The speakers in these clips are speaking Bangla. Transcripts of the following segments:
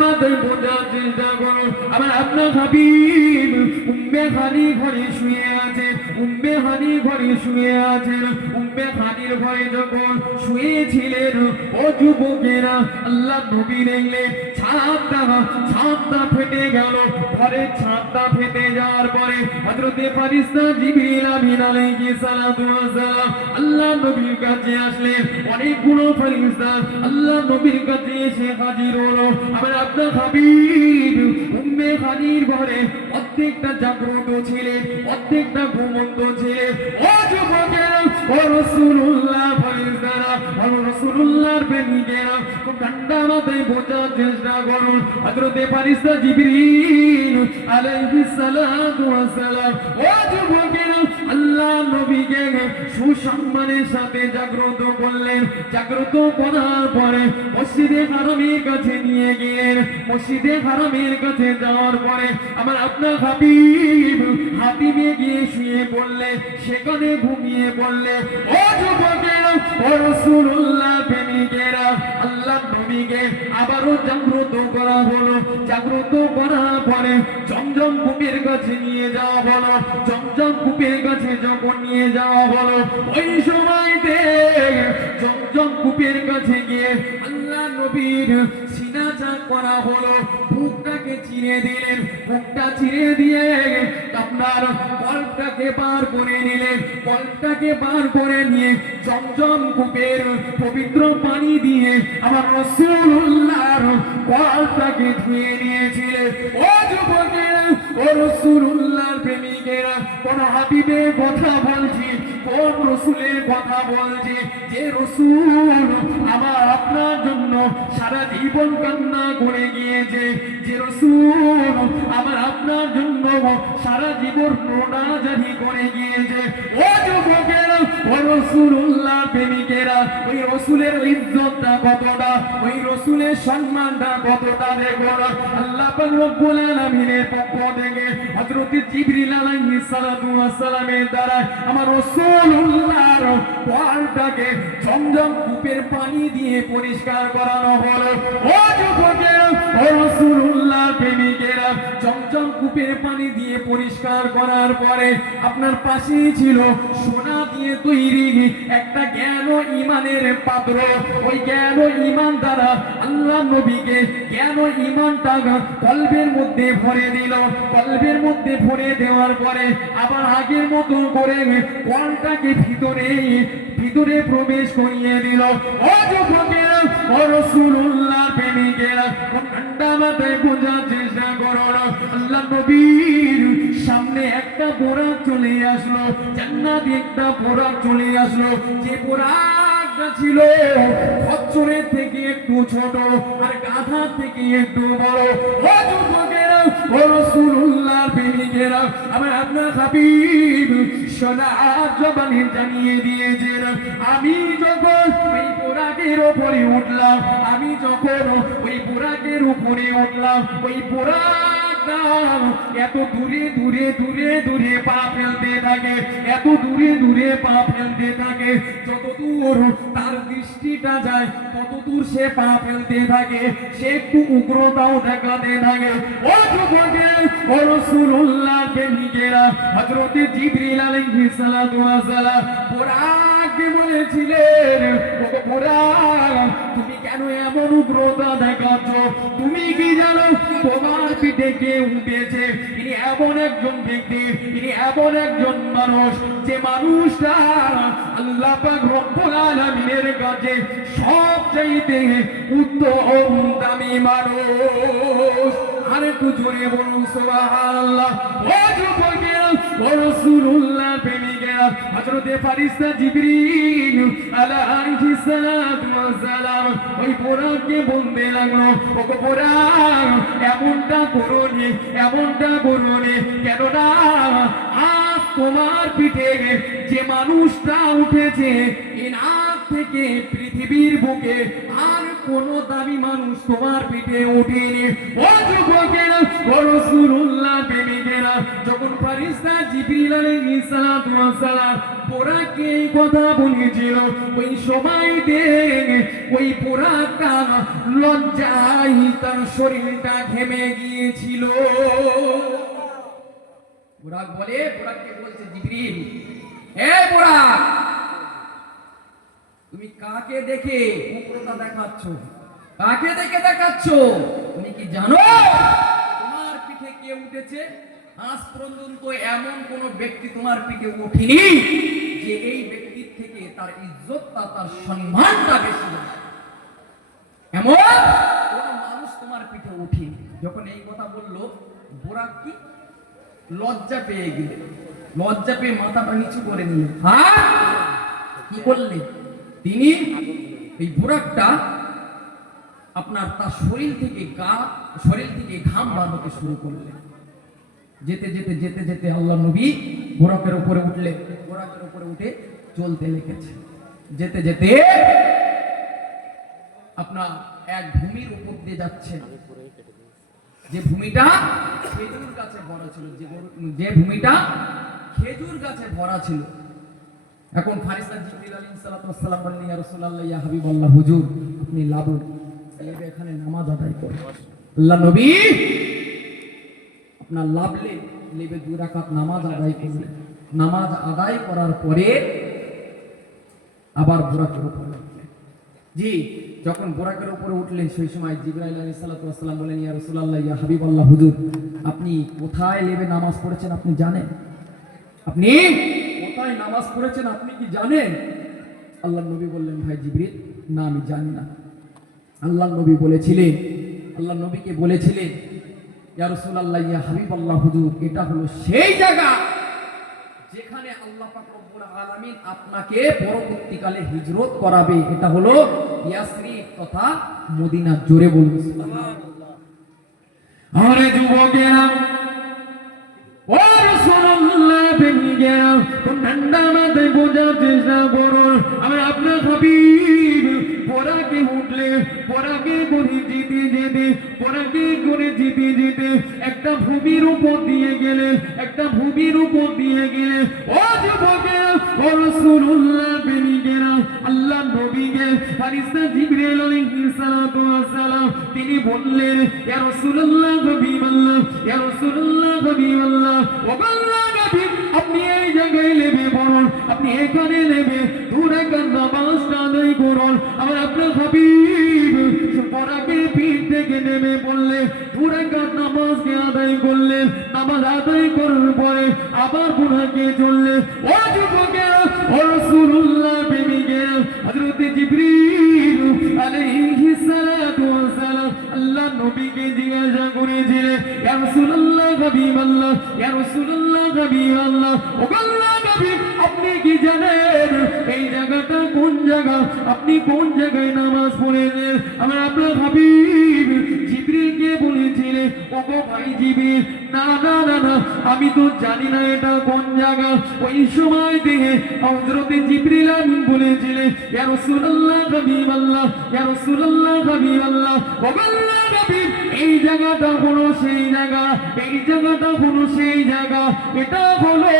মাথায় বোঝার চেষ্টা করুন। আমার আপনার হাবিব উম্মে হানি ঘরে শুয়ে আছে, উম্মে হানি ঘরে শুয়ে আছেন। উম্মে হানির ঘরে যখন শুয়েছিলেন, ও যুবকেরা, আল্লাহ নবী দেখলেন ছাদটা ফেটে গেল। ঘরের ছাদটা ফেটে যাওয়ার পরে হযরতে ফারিস্তা জিবরিল আমিন আলাইহিস সালাতু ওয়াস সালাম আল্লাহ নবীর কাছে আসলেন। অনেকগুলো ফারিস্তা আল্লাহ নবীর কাছে এসে হাজির হলো। আমার আপনার হাবিব উম্মে হানির ঘরে প্রত্যেকটা জাগ্রত ছিলেন, প্রত্যেকটা ঘুমন্ত ছিলেন। ও যুবকেরা, ও রাসূলুল্লাহ ফারিস্তারা, ও রাসূলুল্লাহর প্রেমিকেরা, খুব ঠান্ডা মাথায় বোঝার চেষ্টা করুন। হযরতে ফারিস্তা জিবরিল আলাইহিস সালাতু ওয়াস সালাম ও যুবকেরা আল্লাহ নবীকে সুসম্মানের সাথে জাগ্রত করলেন। জাগ্রত করার পরে মসজিদে হারামের কাছে নিয়ে গেলেন। মসজিদে হারামের কাছে যাওয়ার পরে আমার আপনার হাবিব হাতিমে গিয়ে শুয়ে পড়লে, সেখানে ঘুমিয়ে পড়লে। ও যুবকেরা, ও রাসূলুল্লাহ প্রেমিকেরা, আল্লাহ নবীকে আবারও জাগ্রত করা হলো। জাগ্রত করার পরে জমজম কূপের কাছে নিয়ে যাওয়া হলো। জমজম কূপের কাছে যখন নিয়ে যাওয়া হলো, ওই সময়তে জমজম কূপের কাছে গিয়ে আল্লাহ নবীর সিনা চাক করা হলো। বুকটাকে চিরে দিলেন, বুকটা চিরে দিয়ে আপনার কলটাকে বার করে নিলেন। কলটাকে বার করে নিয়ে জমজম কূপের পবিত্র পানি দিয়ে আমার রাসূলুল্লাহর কলটাকে ধুয়ে নিয়েছিলেন। ও যুবকেরা, ও রাসূলুল্লাহর প্রেমিকেরা, কোন হাবিবের কথা বলছি, কোন রাসূলের কথা বলছি, যে রাসূল আমার আপনার জন্য সারা জীবন কান্না করে গিয়েছে, যে রাসূল আমার আপনার জন্য সারা জীবন রোনাজারি করে গিয়েছে। ও যুবকেরা, ও রাসূলুল্লাহর প্রেমিকেরা, ওই রাসূলের ইজ্জতটা কতটা, ওই রাসূলের সম্মানটা কতটা দেখুন। আল্লাহ পাক রব্বুল আলামিনের পক্ষ থেকে হযরত জিবরিল আলাইহিস সালাতু ওয়াস সালামের দ্বারা আমার রাসূলুল্লাহর কলটাকে জমজম কূপের পানি দিয়ে পরিষ্কার করানো হলো। ও যুবকেরা, ও রাসূলুল্লাহর প্রেমিকেরা, জমজম কূপের পানি দিয়ে পরিষ্কার করার পরে আপনার পাশেই ছিল সোনা দিয়ে তৈরি একটা জ্ঞান ও ঈমানের পাত্র। ওই জ্ঞান ও ঈমান দ্বারা আল্লাহ নবীকে জ্ঞান ও ঈমানটা কলবের মধ্যে ভরে দিল। কলবের মধ্যে ভরে দেওয়ার পরে আবার আগের মতো করে কলটাকে ভিতরে প্রবেশ করিয়ে দিল। ও যুবকেরা, ও রাসূলুল্লাহর প্রেমিকেরা, ঠান্ডা মাথায় বোঝার চেষ্টা করুন। আল্লাহ নবীর সামনে একটা বোরাক চলে আসলো, জান্নাতি একটা বোরাক চলে আসলো। যে বোরাকটা ছিল খচ্চরের থেকে একটু ছোট আর গাধা থেকে একটু বড়। ও যুবকেরা, ও রাসূলুল্লাহর প্রেমিকেরা, আমার আপনার হাবিব সোনার জবানে জানিয়ে দিয়েছেন, আমি যখন ওই বোরাকের উপরে উঠলাম, আমি যখন ওই বোরাকের উপরে উঠলাম, ওই বোরাক এত দূরে দূরে দূরে দূরে পা ফেলতে থাকে, এত দূরে দূরে পা ফেলতে থাকে, যত দূর তার দৃষ্টিটা যায় তত দূর সে পা ফেলতে থাকে, সে একটু উগ্রতাও দেখাতে থাকে। ও যুবকেরা, ও রাসূলুল্লাহর প্রেমিকেরা, হযরত জিবরিল আলাইহিস সালাতু ওয়াস সালাম বোরাককে বলেছিলেন, ও বোরাক, তুমি কেন এমন উগ্রতা দেখাচ্ছ? তুমি কি জানো তোমার পিঠে কে উঠেছে? তিনি এমন একজন ব্যক্তি, তিনি এমন একজন মানুষ, যে মানুষটা আল্লাহ পাক রব্বুল আলামিনের কাছে সবচাইতে উত্তম দামি মানুষ। আর একটু জোরে বলুন সুবহানাল্লাহ। ও যুবকেরা, ও রাসূলুল্লাহর প্রেমিকেরা, হযরতে ফারিস্তা জিবরিল আলাইহিস সালাতু ওয়াস সালাম ওই বোরাককে বলতে লাগলো, ও বোরাক, এমনটা করোনি, এমনটা করোনি, কেননা আজ তোমার পিঠে যে মানুষটা উঠেছে, এর আগ থেকে পৃথিবীর বুকে আর কোন দামি মানুষ তোমার পিঠে ওঠেনি। ও যুবকেরা, ও রাসূলুল্লাহ প্রেমিকেরা, যখন ফেরেশতা জিবরিল আলাইহিস সালাতু ওয়াস সালাম বোরাককে এই কথা বলেছিল, ওই সময়তে ওই বোরাকটা লজ্জায় তার শরীরটা ঘেমে গিয়েছিল। বোরাক বলে, বোরাককে বলছে জিবরিল, এ বোরাক, তুমি কাকে দেখে উগ্রতা দেখাচ্ছ? কাকে দেখে দেখাচ্ছ? তুমি কি জানো তোমার পিঠে কে উঠেছে? আজ পর্যন্ত এমন কোন ব্যক্তি তোমার পিঠে ওঠেনি যে এই ব্যক্তির থেকে তার ইজ্জতটা, তার সম্মানটা বেশি। এমন কোন মানুষ তোমার পিঠে ওঠেনি। যখন এই কথা বললো, বোরাক কি লজ্জা পেয়ে গেলে, লজ্জা পেয়ে মাথাটা নিচু করে নিলে। হ্যাঁ, কি করলে তিনি? এই বোরাকটা আপনার তার শরীর থেকে ঘাম বাঁধতে শুরু করলেন। যেতে যেতে যেতে যেতে আল্লাহ নবী বোরাকের উপরে উঠলে, বোরাকের উপরে উঠে চলতে লেগেছে। যেতে যেতে আপনার এক ভূমির উপর দিয়ে যাচ্ছে, যে ভূমিটা খেজুর গাছে ভরা ছিল, যে ভূমিটা খেজুর গাছে ভরা ছিল। এখন ফেরেশতা জিবরিল আলাইহিস সালাতু ওয়াস সালাম বললেন, ইয়া রাসূলুল্লাহ, ইয়া হাবিবাল্লাহ, হুজুর আপনি লাবুন এখানে নামাজ আদায় করুন। আল্লাহ নবী আপনার লাভলে লেবে 2 রাকাত নামাজ আদায় করলেন। নামাজ আদায় করার পরে আবার বোরাকের উপরে উঠলেন। জি, যখন বোরাকের উপরে উঠলেন সেই সময় জিবরাইল আলাইহিস সালাতু ওয়াস সালাম বলেন, ইয়া রাসূলুল্লাহ, ইয়া হাবিবাল্লাহ, হুজুর আপনি কোথায় লেবে নামাজ পড়েছেন আপনি জানেন? আপনি কোথায় নামাজ পড়েছেন আপনি কি জানেন? আল্লাহ নবী বললেন, ভাই জিবরিল, না আমি জানি না। আল্লাহ নবী বলেছিলেন, আল্লাহ নবীকে বলেছিলেন, ইয়া রাসূলুল্লাহ, ইয়া হাবিবাল্লাহ, হুজুর এটা হলো সেই জায়গা যেখানে আল্লাহ পাক রব্বুল আলামিন আপনাকে পরবর্তীকালে হিজরত করাবে। এটা হলো ইয়াসরিব তথা মদিনা। জোরে বলুন সুবহানাল্লাহ। আরে যুবকেরা, ও রাসূলুল্লাহ প্রেমিকেরা, ঠান্ডা মাথায় বোঝার চেষ্টা করুন। আমার আপনার হাবিব বোরাকে উঠলে, বোরাকে করে যেতে যেতে, বোরাকে করে যেতে যেতে একটা ভূমির উপর দিয়ে গেলেন, একটা ভূমির উপর দিয়ে গেলেন। ও যুবকেরা, ও রাসূলুল্লাহ প্রেমিকেরা, আল্লাহ নবীকে ফেরেশতা জিবরিল আলাইহিস সালাতু ওয়াস সালাম তিনি বললেন, ইয়া রাসূলুল্লাহ হাবিবাল্লাহ, ইয়া রাসূলুল্লাহ হাবিবাল্লাহ, ও আল্লাহ নবী আপনি এই জায়গায় নেমে পড়ুন, আপনি এখানে নেমে 2 রাকাত নামাজ আদায় করুন। আমার আপনার হাবিব বোরাকের পিঠ থেকে নেমে পড়লেন, 2 রাকাত নামাজকে আদায় করলেন। নামাজ আদায় করার পরে আবার বোরাকে চললেন। ও যুবকেরা, ও রাসূলুল্লাহ প্রেমিকেরা, হযরত জিবরিল আলাইহিস সালাতু ওয়াস সালাম আল্লাহ নবীকে জিজ্ঞাসা করেছিলেন, ইয়া রাসূলুল্লাহ হাবিবাল্লাহ, ইয়া রাসূলুল্লাহ হাবিবাল্লাহ, ও আল্লাহ নবী আপনি কি জানেন এই জায়গাটা কোন জায়গা? আপনি কোন জায়গায় নামাজ পড়েছেন? আমার আপনার হাবিব জিবরিলকে বলেছিলেন, ওগো ভাই জিবরিল, না না না না আমি তো জানি না এটা কোন জায়গা। ওই সময় থেকে হযরত জিবরিল আমিন বলেছিলেন, ইয়া রাসূলুল্লাহ হাবিবাল্লাহ, ইয়া রাসূলুল্লাহ হাবিবাল্লাহ, ও আল্লাহ নবী এই জায়গাটা হলো সেই জায়গা, এই জায়গাটা হলো সেই জায়গা। এটা হলো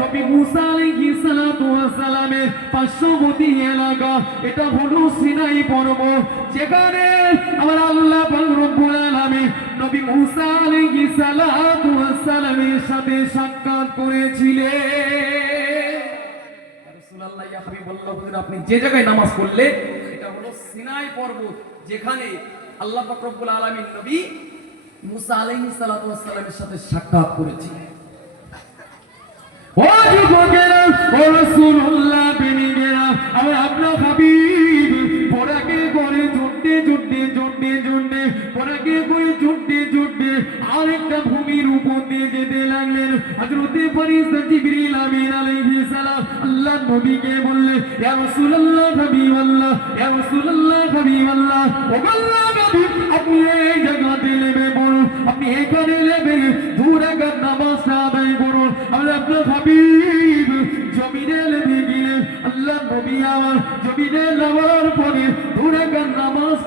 নবী মুসা আলাইহিস সালাতু ওয়াস সালামের পার্শ্ববর্তী এলাকা। এটা হলো সিনাই পর্বত, যেখানে আমার আল্লাহ পাক রব্বুল আলামিন নবী মুসা আলাইহিস সালাতু ওয়াস সালামের সাথে সাক্ষাৎ করেছিলেন। রাসূলুল্লাহ ইয়া হাবিবাল্লাহ, আপনি যে জায়গায় নামাজ পড়লেন এটা হলো সিনাই পর্বত, যেখানে আল্লাহ পাক রব্বুল আলামিন নবী মুসা আলাইহিস সালাতু ওয়াস সালামের সাথে সাক্ষাৎ করেছিলেন। ও যুবকেরা, ও রাসূলুল্লাহ প্রেমিকেরা, আমার আপনার হাবিব বোরাকে করে ছুটতে ছুটতে ছুটতে ছুটতে, বোরাকে করে ছুটতে ছুটতে আরেকটা ভূমির উপর দিয়ে যেতে লাগলেন। হযরত ফেরেশতা জিবরিল আমিন আলাইহিস সালাম আল্লাহ নবীকে বললেন, ইয়া রাসূলুল্লাহ হাবিবাল্লাহ, ইয়া রাসূলুল্লাহ হাবিবাল্লাহ, ও আল্লাহ নবী আপনি এই জায়গাতে নেমে পড়ুন, আপনি এখানে নেমে 2 রাকাত নামাজ আদায় করুন। আমরা আপনার হাবিব জমিনে নেমে গেলেন। আল্লাহ নবী আমার জমিনে নামার পরে 2 রাকাত নামাজ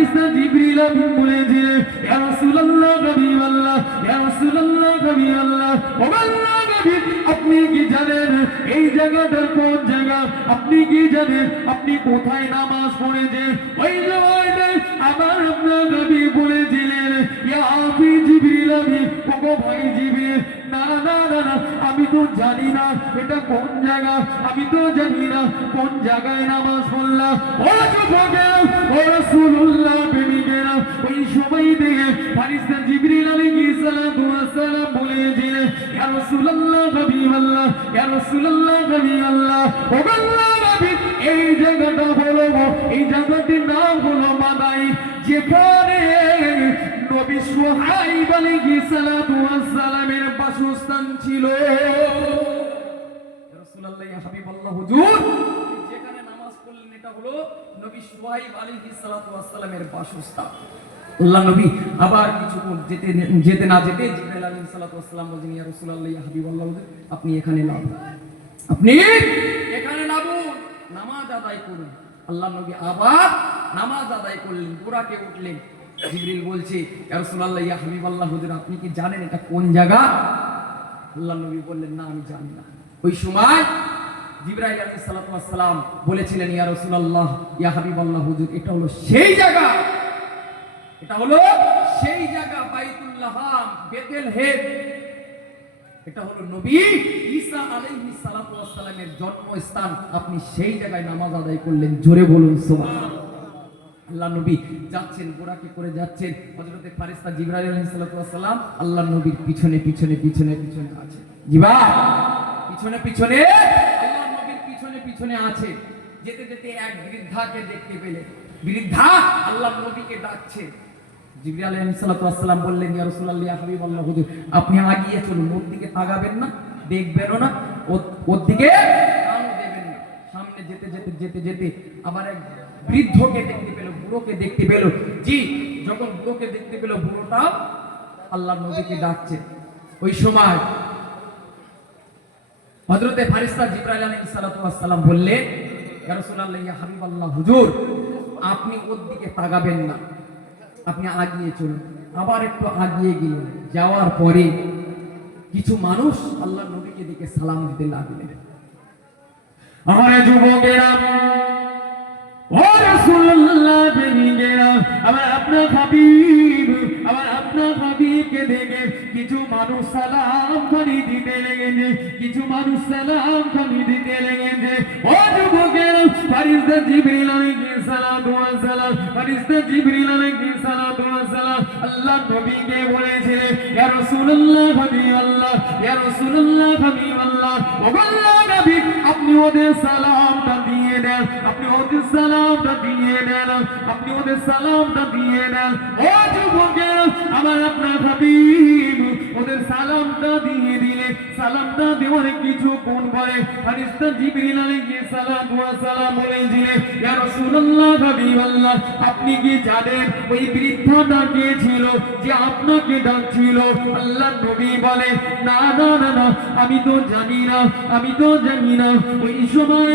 ফারিস্তা জিবরিল আমিন বলেছিলেন ইয়া রাসূলুল্লাহ হাবিবাল্লাহ ইয়া রাসূলুল্লাহ হাবিবাল্লাহ ও আল্লাহ নবী আপনি কি জানেন এই জায়গাটার কোন জায়গা আপনি কি জানেন আপনি কোথায় নামাজ পড়েছেন ওই সময়তে আমার আপনার নবী বলেছিলেন ইয়া আখি জিবরিল আমিন ওগো ভাই জিবরিল না না না না আমি তো জানি না এটা কোন জায়গা আমি তো জানি না কোন জায়গায় নামাজ পড়লাম ও যুবকেরা ও রাসূলুল্লাহ প্রেমিকেরা ওই সময় থেকে ফারিস্তা জিবরিল আলাইহিস সালাতু ওয়াস সালাম বলেছিলেন ইয়া রাসূলুল্লাহ হাবিবাল্লাহ ইয়া রাসূলুল্লাহ হাবিবাল্লাহ ও আল্লাহর নবী এই জায়গাটা হলো এই জায়গাটির নাম হলো মাদাইন যেখানে নবী সুহাইব আলাইহিস সালাতু ওয়াস সালামের বাসস্থান ছিল রাসূলুল্লাহ ইয়া হাবিবাল্লাহ হুজুর যেখানে নামাজ পড়লেন এটা হলো নবী সুহাইব আলাইহিস সালাতু ওয়াস সালামের বাসস্থান আল্লাহ নবী আবার কিছুক্ষণ যেতে না যেতে জিবরাইল আলাইহিস সালাতু ওয়াস সালাম বলেন ইয়া রাসূলুল্লাহ ইয়া হাবিবাল্লাহ আপনি এখানে নামুন আপনি এখানে নামুন নামাজ আদায় করুন আল্লাহ নবী আবার নামাজ আদায় করলেন বুরাকে উঠলেন জিবরিল বলছে ইয়া রাসূলুল্লাহ ইয়া হাবিবাল্লাহ হুজুর আপনি কি জানেন এটা কোন জায়গা আল্লাহ নবী বললেন না আমি জানি না ওই সময় জিবরাইল আলাইহিস সালাতু ওয়াস সালাম বলেছিলেন ইয়া রাসূলুল্লাহ ইয়া হাবিবাল্লাহ হুজুর এটা হলো সেই জায়গা এটা হলো সেই জায়গা বাইতুল্লাহাম বেতেলহেম এটা হলো নবী ঈসা আলাইহিস সালাতু ওয়াস সালামের জন্মস্থান আপনি সেই জায়গায় নামাজ আদায় করলেন জোরে বলুন সুবহানাল্লাহ আল্লাহ নবী যাচ্ছেন বুরাকে করে যাচ্ছেন হযরতে ফারিস্তা জিবরাইল আলাইহিস সালাতু ওয়াস সালাম আল্লাহ নবীর পিছনে পিছনে পিছনে পিছনে আছে জিবা পিছনে পিছনে আল্লাহ নবীর পিছনে পিছনে আছে যেতে যেতে এক বৃদ্ধাকে দেখতে পেলেন বৃদ্ধা আল্লাহ নবীকে ডাকছে জিবরাইল আলাইহিস সালাতু ওয়াস সালাম বললেন ইয়া রাসূলুল্লাহ ইয়া হাবিবাল্লাহ হুজুর আপনি আগিয়ে চলুন ওর দিকে তাকাবেন না দেখবেনও না ওর দিকে কান দেবেন না সামনে যেতে যেতে যেতে যেতে আবার এক বৃদ্ধকে দেখতে পেল বুড়োকে দেখতে পেল জি যখন বুড়োকে দেখতে পেল বুড়োটা আল্লাহ নবীকে ডাকছে ওই সময় হযরতে ফারিস্তা জিবরাইল আলাইহিস সালাতু ওয়াস সালাম বললেন ইয়া রাসূলুল্লাহ ইয়া হাবিবাল্লাহ হুজুর আপনি ওর দিকে তাকাবেন না আপনি আগিয়ে চলুন আবার একটু আগিয়ে গেলেন যাওয়ার পরে কিছু মানুষ আল্লাহ নবীকে দেখে সালাম দিতে লাগলেন আমার যুবকেরা ও রাসূলুল্লাহ প্রেমিকেরা আমার আপনার হাবিবকে দেখে কিছু মানুষ সালাম খানি দিতে লেগেছে কিছু মানুষ সালাম খানি দিতে লেগেছে ও যুবকেরা ফারিস্তা জিবরিল আলাইহিস সালাতু ওয়াস সালাম ফারিস্তা জিবরিল আলাইহিস সালাতু ওয়াস সালাম আল্লাহ নবীকে বলেছিলেন ইয়া রাসূলুল্লাহ হাবিবাল্লাহ ইয়া রাসূলুল্লাহ হাবিবাল্লাহ ও আল্লাহর নবী আপনি ওদের সালামটা দিয়ে দেন আপনি ওদের সালামটা দিয়ে দেন আপনি ওদের সালামটা দিয়ে দেন ও যুবকেরা আমার আপনার হাবিব ওদের সালামটা দিয়ে দিলে সালামটা দেওয়ার কিছুক্ষণ পরে ফারিস্তা জিবরিল আলাইহিস সালাতু ওয়াস সালাম বলেছিলেন ইয়া রাসূলুল্লাহ হাবিবাল্লাহ আপনি কি জানেন ওই বৃদ্ধাটা কে ছিল যে আপনাকে ডাকছিল আল্লাহ নবী বলে না না না না আমি তো জানি না ওই সময়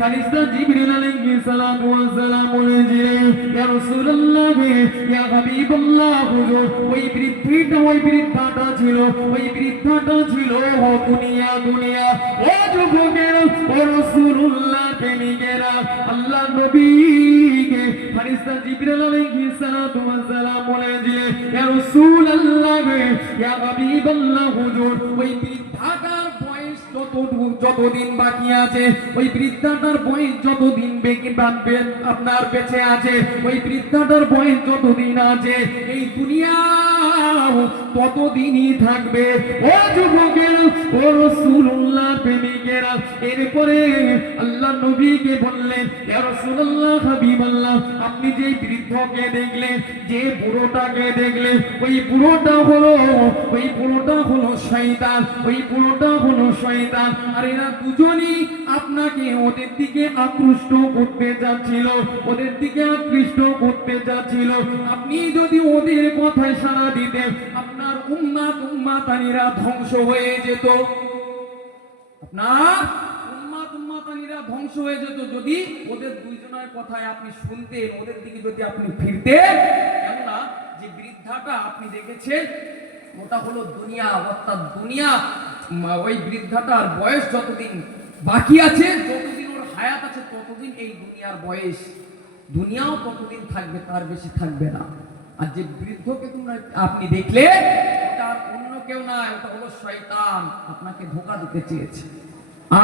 ফারিস্তা জিবরিল আলাইহিস সালাতু ওয়াস সালাম বলেছিলেন ইয়া রাসূলুল্লাহ ইয়া হাবিবাল্লাহ হুজুর ওই বৃদ্ধাটা ছিল ও দুনিয়া ও যুবকেরা ও রাসূলুল্লাহ প্রেমিকেরা আল্লাহ নবীকে ফারিস্তা জিবরিল আলাইহিস সালাতু ওয়াস সালাম বলেছিলেন ইয়া রাসূলুল্লাহ ইয়া হাবিবাল্লাহ হুজুর ওই বৃদ্ধাটার বয়স যতদিন বাকি আছে ওই বৃদ্ধাটার বয়স যতদিন আপনার বেঁচে আছে ওই বৃদ্ধাটার বয়স যতদিন আছে এই দুনিয়া ততদিনই থাকবে ও যুবকেরা ও রাসূলুল্লাহ প্রেমিকেরা এরপরে আল্লাহ নবীকে বললেন ইয়া রাসূলুল্লাহ হাবিবাল্লাহ আপনি যে বৃদ্ধকে দেখলেন যে বুড়োটাকে দেখলেন ওই বুড়োটা হলো শয়তান আর এরা দুজনই আপনাকে ওদের দিকে আকৃষ্ট করতে যাচ্ছিল আপনি যদি ওদের কথায় সাড়া দিতেন আপনার উম্মাতানিরা ধ্বংস হয়ে যেত দুনিয়া ধ্বংস হয়ে যেত যদি ওদের দুইজনের কথায় আপনি শুনতেন, ওদের দিকে যদি আপনি ফিরতেন। কেননা যে বৃদ্ধাটা আপনি দেখেছেন ওটা হলো দুনিয়া, অর্থাৎ দুনিয়া ওই বৃদ্ধাটার বয়স যতদিন বাকি আছে, যতদিন ওর হায়াত আছে ততদিন এই দুনিয়ার বয়স, দুনিয়াও ততদিন থাকবে, তার বেশি থাকবে না। আর যে বৃদ্ধকে তোমরা আপনি দেখলে ওটা আর অন্য কেউ না, ওটা হলো শয়তান, আপনাকে ধোঁকা দিতে চেয়েছে।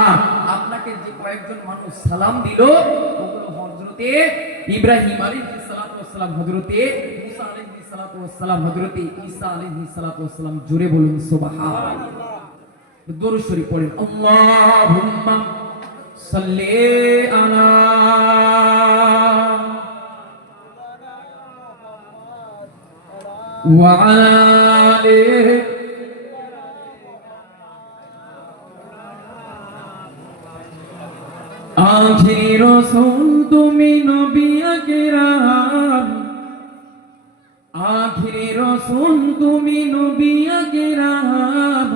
আর আপনাকে যে কয়েকজন মানুষ সালাম দিল ওগুলো হযরতে ইব্রাহিম আলাইহিস সালাতু ওয়াস সালাম, হযরতে মুসা আলাইহিস সালাতু ওয়াস সালাম, হযরতে ঈসা আলাইহিস সালাতু ওয়াস সালাম। জোরে বলুন সুবহানাল্লাহ। দরুদ শরীফ পড়েন, আল্লাহুম্মা সাল্লি আলা ওয়া আলিহি। আখিরি রাসূল তুমি নবী আকরাম, আখিরি রাসূল তুমি নবী আকরাম,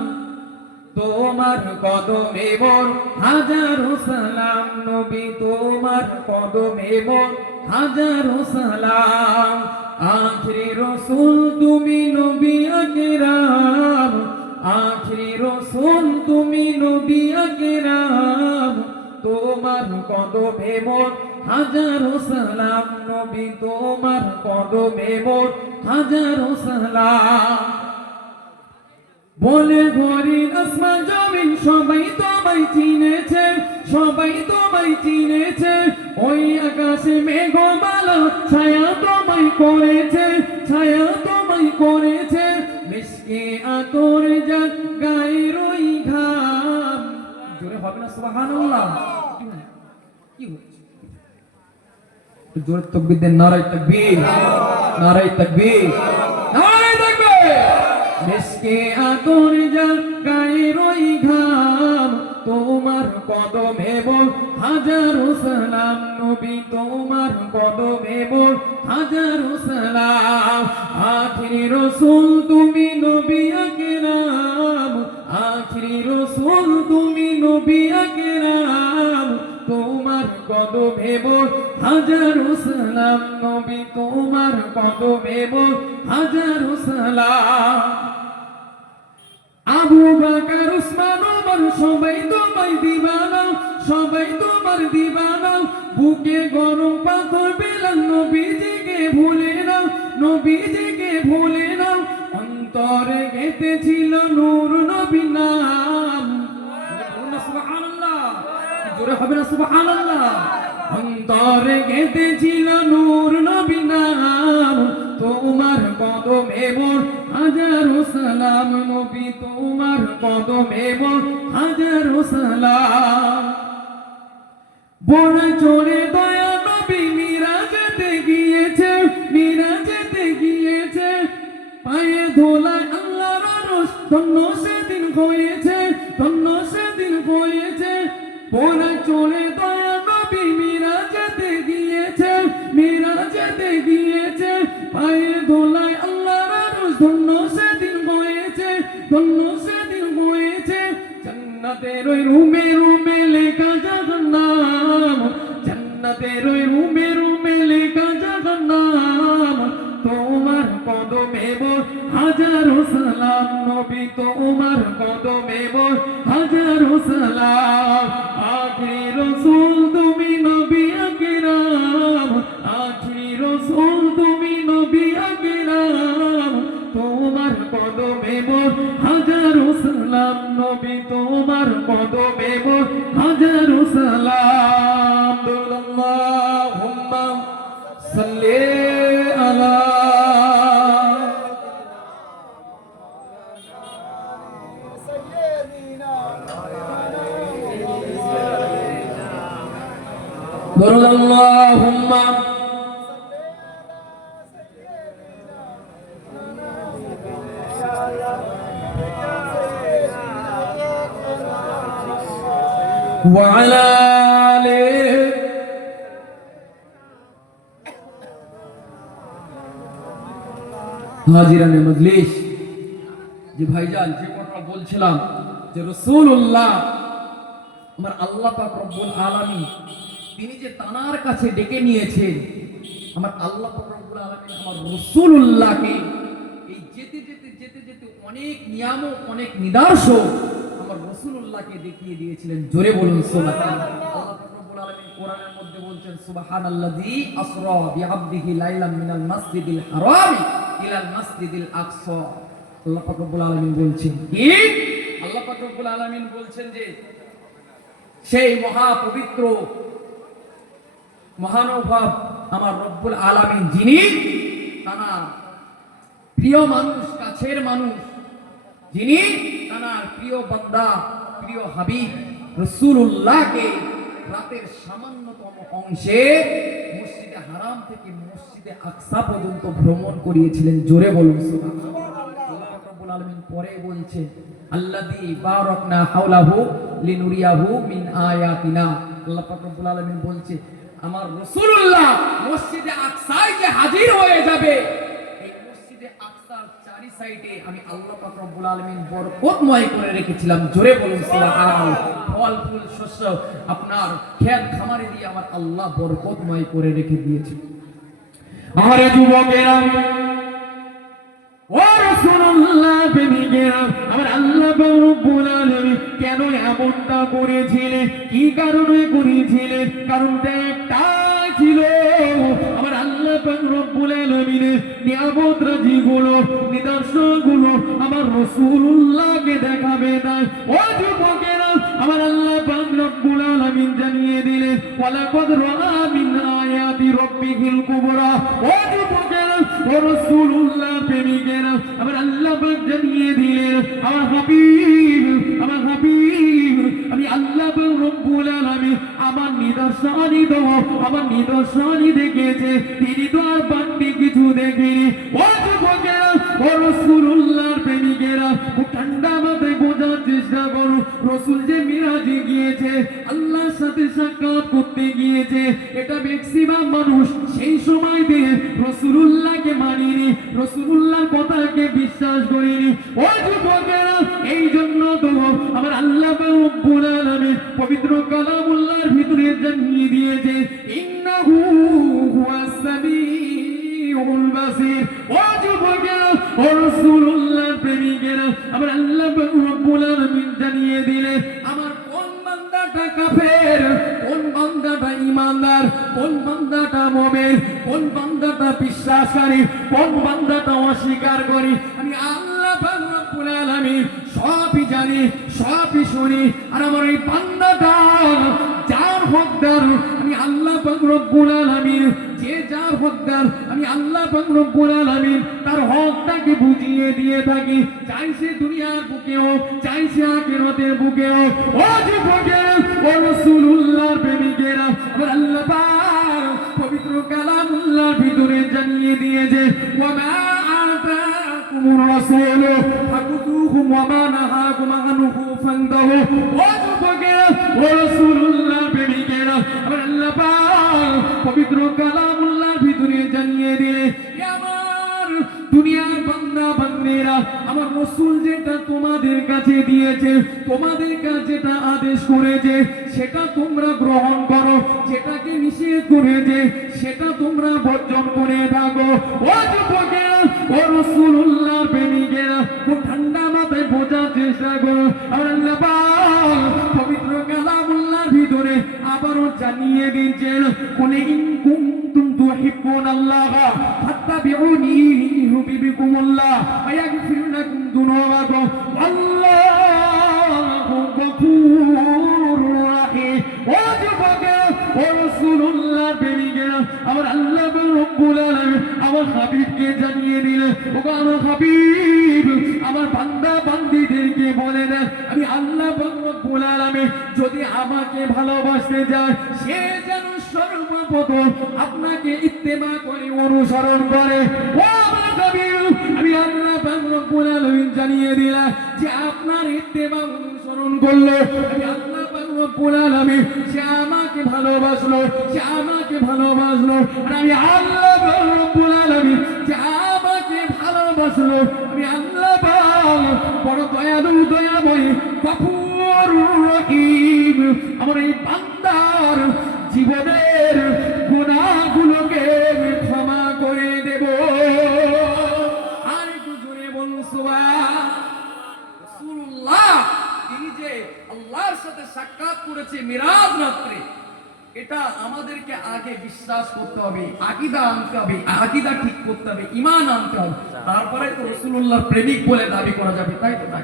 তোমার কদমে মোর হাজারো সালাম, নবী তোমার কদমে মোর হাজারো সালাম। আখিরি রাসূল তুমি নবী আকরাম, আখিরি রাসূল তুমি নবী আকরাম, তোমার কদমে মোর হাজারো সালাম, নবী তোমার কদমে মোর হাজারো সালাম। বলে ঘরে আসমান জমিন সবাই তোমায় চিনেছে, সবাই তোমায় চিনেছে, ওই আকাশে মেঘমালা ছায়া তোমায় করেছে, ছায়া তোমায় করেছে, মিশকে আতর যার গায়ের ওই ঘাম। জোরে হবে না সুবহানাল্লাহ? কি হচ্ছে? জোরে তাকবীর দেন, নারায়ে তাকবীর, নারায়ে তাকবীর, নারায়ে তাকবীর। মিশকে আতর যার গায়ের ওই ঘাম, তোমার কদমে মোর হাজারো সালাম, নবী তোমার কদমে মোর হাজারো সালাম। আখিরি রাসূল তুমি নবী আকরাম, আখিরি রাসূল তুমি নবী আকরাম, তোমার কদমে মোর হাজারো সালাম, নবী তোমার কদমে মোর হাজারো সালাম। আবু বকর উসমান ওমর সবাই তোমায় দিবানা, সবাই তোমার দিবানা, বুকে গরম পাথর বেলাল নবীজিকে ভুলে না, নবীজিকে ভুলে না, অন্তরে গেঁথেছিল নূর নবী নাম। সুবহানাল্লাহ, জোরে হবে না সুবহানাল্লাহ? অন্তরে গেঁথেছিল নূর নবী নাম, তোমার কদমে মোর হাজারো সালাম, নবী তোমার কদমে মোর হাজারো সালাম। বড় চড়ে দয়া নবী মিরাজেতে গিয়েছে, মিরাজেতে গিয়েছে, পায়ে ধোলায় আল্লাহর আরশ ধন্য সেদিন হয়েছে, ধন্য সেদিন হয়েছে। বড় চড়ে দয়া নবী মিরাজেতে গিয়েছে, মিরাজেতে গিয়েছে, পায়ে ধোলায় আল্লাহর আরশ ধন্য সেদিন হয়েছে, ধন্য সেদিন হয়েছে। জান্নাতের ওই রুমে রুমে লেখা জাহান্নাম, জান্নাতের ওই রুমে রুমে লেখা জাহান্নাম, তোমার কদমে মোর হাজারো সালাম, নবী তোমার কদমে মোর হাজারো সালাম। আখিরি রাসূল তুমি নবী আকরাম, আখিরি রাসূল তুমি নবী আকরাম, তোমার কদমে মোর হাজারো সালাম, নবী তোমার কদমে মোর হাজারো সালাম। আল্লাহুম্মা সাল্লি আলা আল্লাহুম্মা ওয়া আলা আলিহি। হাজিরানে মজলিস, যে ভাইজান যে কথা বলছিলাম যে রাসূলুল্লাহ আমার আল্লাহ পাক রব্বুল আলামিন তিনি যে তানার কাছে ডেকে নিয়েছেন, আমার আল্লাহ পাক রব্বুল আলামিন আমার রাসূলুল্লাহকে এই যেতে যেতে যেতে যেতে অনেক নিয়ামত, অনেক নিদর্শন আমার রাসূলুল্লাহকে দেখিয়ে দিয়েছিলেন। জোরে বলুন সুবহানাল্লাহ। আল্লাহ পাক রব্বুল আলামিন কোরআনের মধ্যে বলছেন, সুবহানাল্লাযী আসরা বিআবদিহি লাইলাম মিনাল মাসজিদিল হারাম ইলাল মাসজিদিল আকসা। আল্লাহ পাক রব্বুল আলামিন বলছেন কি? আল্লাহ পাক রব্বুল আলামিন বলছেন যে সেই মহাপবিত্র মহানুভব আমার রব্বুল আলামিন, যিনি তার প্রিয় মানুষ, কাছের মানুষ, যিনি তার প্রিয় বান্দা, প্রিয় হাবিব রাসূলুল্লাহকে রাতের সামান্যতম অংশে মসজিদে হারাম থেকে মসজিদে আকসা পর্যন্ত ভ্রমণ করিয়েছিলেন। জোরে বলুন সুবহানাল্লাহ। আল্লাহ রাব্বুল আলামিন পরে বলছেন, আল্লাযী বারাকনা হাওলাহু লিনুরিয়াহু মিন আয়াতিনা। আল্লাহ পাক রব্বুল আলামিন বলছে, আমার রাসূলুল্লাহ মসজিদে আকসায় যে হাজির হয়ে যাবে, এই মসজিদে আকসার চারি সাইডে আমি আল্লাহ পাক রব্বুল আলামিন বরকতময় করে রেখেছিলাম। জোরে বলুন সুবহানাল্লাহ। ফল ফুল শস্য আপনার ক্ষেত খামারে দিয়ে আমার আল্লাহ বরকতময় করে রেখে দিয়েছে। আমার যুবকেরা, ও রাসূলুল্লাহ প্রেমিকেরা, আমার আল্লাহ পাক রব্বুল আলামিন কেন এমনটা করেছিলেন, কি কারণে করেছিলেন? কারণটা একটাই ছিল, আমার আল্লাহ পাক রব্বুল আলামিনের নিয়ামত রাজিগুলো, নিদর্শনগুলো আমার রাসূলুল্লাহকে দেখাবে না। ও যুবকেরা, আমার আল্লাহ পাক রব্বুল আলামিন জানিয়ে দিলেন, ওয়ালাকাদ রাআ মিন আয়াতি রাব্বিহিল কুবরা। ও যুবকেরা, ও রাসূলুল্লাহ প্রেমিকেরা, আমার আল্লাহ পাক জানিয়ে দিলেন, আমার হাবিব, আমার হাবিব, আমি আল্লাহ পাক রব্বুল আলামিন আমার নিদর্শনই তো, আমার নিদর্শনই দেখেছে, তিনি তো আর বাড়তি কিছু দেখেনি। ও যুবকেরা, ও রাসূলুল্লাহর প্রেমিকেরা, খুব ঠান্ডা মাথায় বোঝার চেষ্টা করো। রাসূল যে মিরাজে গিয়েছে, আল্লাহর সাথে সাক্ষাৎ করতে গিয়েছে, এটা ম্যাক্সিমাম মানুষ সেই সময় দিয়ে রাসূলুল্লাহকে মানিনি, রাসূলুল্লাহর কথাকে বিশ্বাস করিনি। ও যুবকেরা, এই জন্য তো আমার আল্লাহ পাক রব্বুল আলামিন পবিত্র কালামুল্লাহর ভিতরে জানিয়ে দিয়েছে, ইন্নাহু হুয়াস সামিউল বাসীর। ও যুবকেরা, ও রাসূলুল্লাহর প্রেমিকেরা, আমার আল্লাহ পাক রব্বুল আলামিন জানিয়ে দিলেন, আমার কোন বান্দাটা কাফের, কোন বান্দাটা ঈমানদার, কোন বান্দাটা মুমিন, কোন বান্দাটা বিশ্বাসকারী, কোন বান্দাটা অস্বীকার করি, আমি আল্লাহ পাক রব্বুল আলামিন সবই জানি, সবই শুনি। আর আমার এই বান্দাটা যার হকদার, আমি আল্লাহ পাক রব্বুল আলামিন, যে যার হকদার, আমি আল্লাহ পাক রব্বুল আলামিন তার হকটাকে বুঝিয়ে দিয়ে থাকি, চাই সে দুনিয়ার বুকে হোক, চাই সে আখিরাতের বুকে হোক। ও যুবকেরা, ও রাসূলুল্লাহর প্রেমিকেরা, আমার আল্লাহ পাক পবিত্র কালামুল্লাহর ভিতরে জানিয়ে দিয়েছে, ওয়া মা আতাকুমুর রাসূলু ফাকুতুহু ওয়া মা নাহাকুম আনহু ফান্তাহু। ও যুবকেরা, ও রাসূলুল্লাহর প্রেমিকেরা, আমার আল্লাহ পাক পবিত্র কালামুল্লাহর ভিতরে জানিয়ে দিলেন, আমার দুনিয়ার বান্দা বান্দিরা, আমার রাসূল যেটা তোমাদের কাছে দিয়েছে, তোমাদের কাছে যেটা আদেশ করেছে, সেটা তোমরা গ্রহণ করো, যেটাকে নিষেধ করেছে সেটা তোমরা বর্জন করে থাকো। ও যুবকেরা, ও রাসূলুল্লাহর প্রেমিকেরা, খুব ঠান্ডা মাথায় বোঝার চেষ্টা করো। আমার আল্লাহ পাক পবিত্র কালামুল্লাহর ভিতরে আবারও জানিয়ে দিয়েছেন, কুল ইন কুনতুম তুহিব্বুনাল্লাহ ফাত্তাবিউনি ইউহিব্বুকুমুল্লাহ ওয়া ইয়াগফির লাকুম যুনুবাকুম আল্লাহু গফুরুর রাহিম। ও যুবকেরা, ও রাসূলুল্লাহর প্রেমিকেরা, আমার আল্লাহ রব্বুল আলামিন আমার হাবিবকে জানিয়ে দিলেন, ও আমার হাবিব, আমার বান্দা বান্দীদেরকে বলে দেন, আমি আল্লাহ রব্বুল আলামিন যদি আমাকে ভালোবাসতে যায়, সে যেন সর্বপ্রথম আপনাকে ইত্তেবা করে, অনুসরণ করে। ও আমার হাবিব, আমি আল্লাহ রব্বুল আলামিন জানিয়ে দিলাম যে আপনার ইত্তেবা অনুসরণ করলে আমি আল্লাহ রব্বুল আলামিন সে আমাকে ভালোবাসলো, সে আমাকে ভালোবাসলো। আর আমি আল্লাহ রব্বুল আলামিন যে আমাকে ভালোবাসলো, আমি আল্লাহ বড় দয়ালু দয়াময় গফুর রহিম। আমার এই বান্দার জীবনের গুনাহগুলোকে ক্ষমা করে দেব। আর একটু জোরে বলুন সুবহান। রাসূলুল্লাহ তিনি যে আল্লাহর সাথে সাক্ষাৎ করেছে মিরাজ রাত্রে, এটা আমাদেরকে আগে বিশ্বাস করতে হবে, আকীদা আনতে হবে, আকীদা ঠিক করতে হবে, ঈমান আনতে হবে, তারপরে তো রাসূলুল্লাহর প্রেমিক বলে দাবি করা যাবে, তাই তো? তাই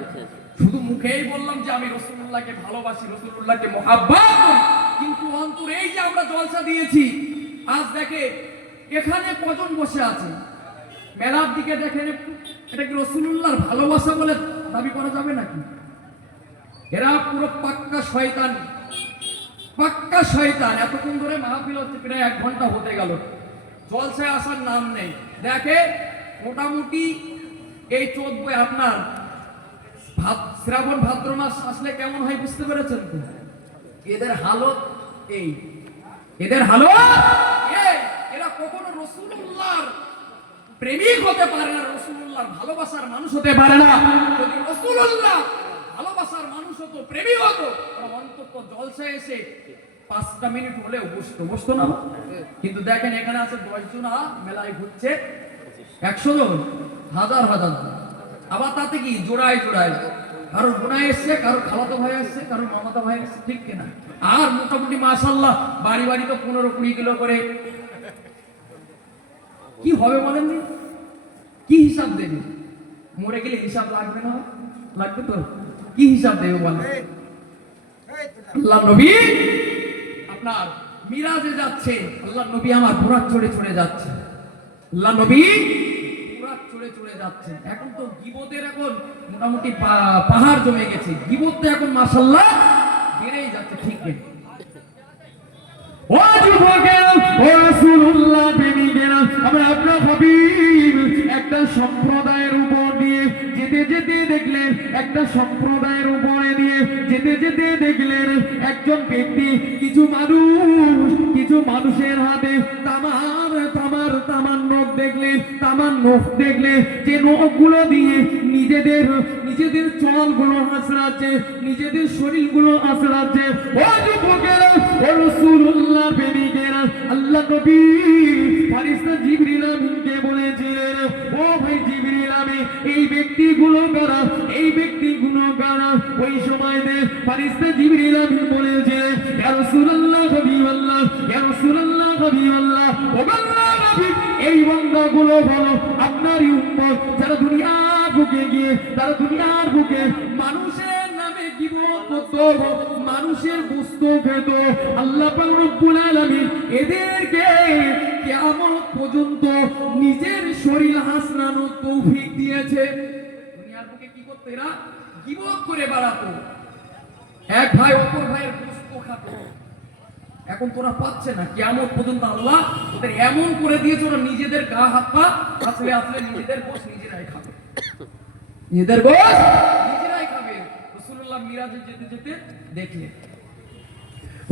শুধু মুখেই বললাম যে আমি রাসূলুল্লাহকে ভালোবাসি, রাসূলুল্লাহকে মহব্বত করি, কিন্তু অন্তরে এই যে আমরা জলসা দিয়েছি, আজ দেখে এখানে কজন বসে আছে, মেলার দিকে দেখেন একটু, এটা কি রাসূলুল্লাহর ভালোবাসা বলে দাবি করা যাবে নাকি? এরা পুরো পাক্কা শয়তান, পাক্কা শয়তান। এতক্ষণ ধরে মাহফিল হচ্ছে, প্রায় 1 ঘন্টা হতে গেল, জলসায় আসার নাম নেই। দেখে মোটামুটি এই 14 আপনার শ্রাবণ ভাদ্র মাস আসলে কেমন হয় বুঝতে পেরেছেন তো? এদের হালত এই, এদের হালত এই, এরা কখনো রাসূলুল্লাহর প্রেমিক হতে পারে না, রাসূলুল্লাহর ভালোবাসার মানুষ হতে পারে না। যদি রাসূলুল্লাহ ভালোবাসার মানুষ হতো, প্রেমিক হতো, অন্তত জলসায় এসে 5টা মিনিট হলেও বসতো না। কিন্তু দেখেন এখানে আছে 10 জন, মেলায় ঘুরছে 100 জন, হাজার হাজার জন। আবার তাতে কি জোড়ায় জোড়ায়, কারোর বোনাই এসছে, কারোর খালাতো ভাই এসছে, কারোর মামাতো ভাই এসছে, ঠিক কিনা? আর মোটামুটি মাশাআল্লাহ বাড়ি বাড়ি তো 15-20 কিলো করে। কি হবে বলেন? কি হিসাব দেবে? মরে গেলে হিসাব লাগবে না? লাগবে তো। কি হিসাব দেবে বলেন? আল্লাহ নবী আপনার মিরাজে যাচ্ছে, আল্লাহ নবী আমার বুরাক চড়ে চড়ে যাচ্ছে, আল্লাহ নবী বুরাক চড়ে চড়ে যাচ্ছে। এখন তো গীবতের এখন মোটামুটি পাহাড় জমে গেছে, গীবত তো এখন মাশাআল্লাহ বেড়েই যাচ্ছে, ঠিক নেই? ও যুবকেরা, ও রাসূলুল্লাহ প্রেমিকেরা, আমরা আপনার হাবিব একটা সম্প্রদায়ের উপর দিয়ে যেতে যেতে দেখলেন, একটা সম্প্রদায়ের উপরে দিয়ে যেতে যেতে দেখলেন একজন ব্যক্তি, কিছু মানুষের হাতে তামার নখ দেখলেন, তামার নখ দেখলে যে নখগুলো দিয়ে নিজেদের চলগুলো আঁচড়াচ্ছে, নিজেদের শরীরগুলো আঁচড়াচ্ছে। ও যুবকেরা, ও রাসূলুল্লাহ প্রেমিকেরা, আল্লাহ নবী ফেরেশতা জিবরিল আমিনকে বলেছিলেন, ও ভাই জিবরিল আমিন, এই ব্যক্তিগুলো কারা, এই ব্যক্তিগুলো কারা? ওই সময়তে ফেরেশতা জিবরিল আমিন বলেছিলেন, ইয়া রাসূলুল্লাহ হাবিবাল্লাহ, ইয়া রাসূলুল্লাহ হাবিবাল্লাহ, ও আল্লাহর হাবিব, এই বান্দাগুলো হলো আপনারই উম্মত, যারা দুনিয়ার বুকে মানুষের নামে গীবত করতো, মানুষের গোশত খেত। আল্লাহ পাক রব্বুল আলামিন এদেরকে কিয়ামত পর্যন্ত নিজের শরীর হাসনানোর তৌফিক দিয়েছে। দুনিয়ার বুকে কি করতো? এরা গীবত করে বেড়াতো, এক ভাই অপর ভাইয়ের গোশত খেত। এখন তোরা পাচ্ছে না, কিয়ামত পর্যন্ত আল্লাহ ওদের এমন করে দিয়েছে, ওরা নিজেদের গা হাত পা আসলে নিজেদের গোশত নিজেরাই খাবে, নিজেদের গোশত নিজেরাই খাবে। রাসূলুল্লাহ মিরাজে যেতে যেতে দেখলে,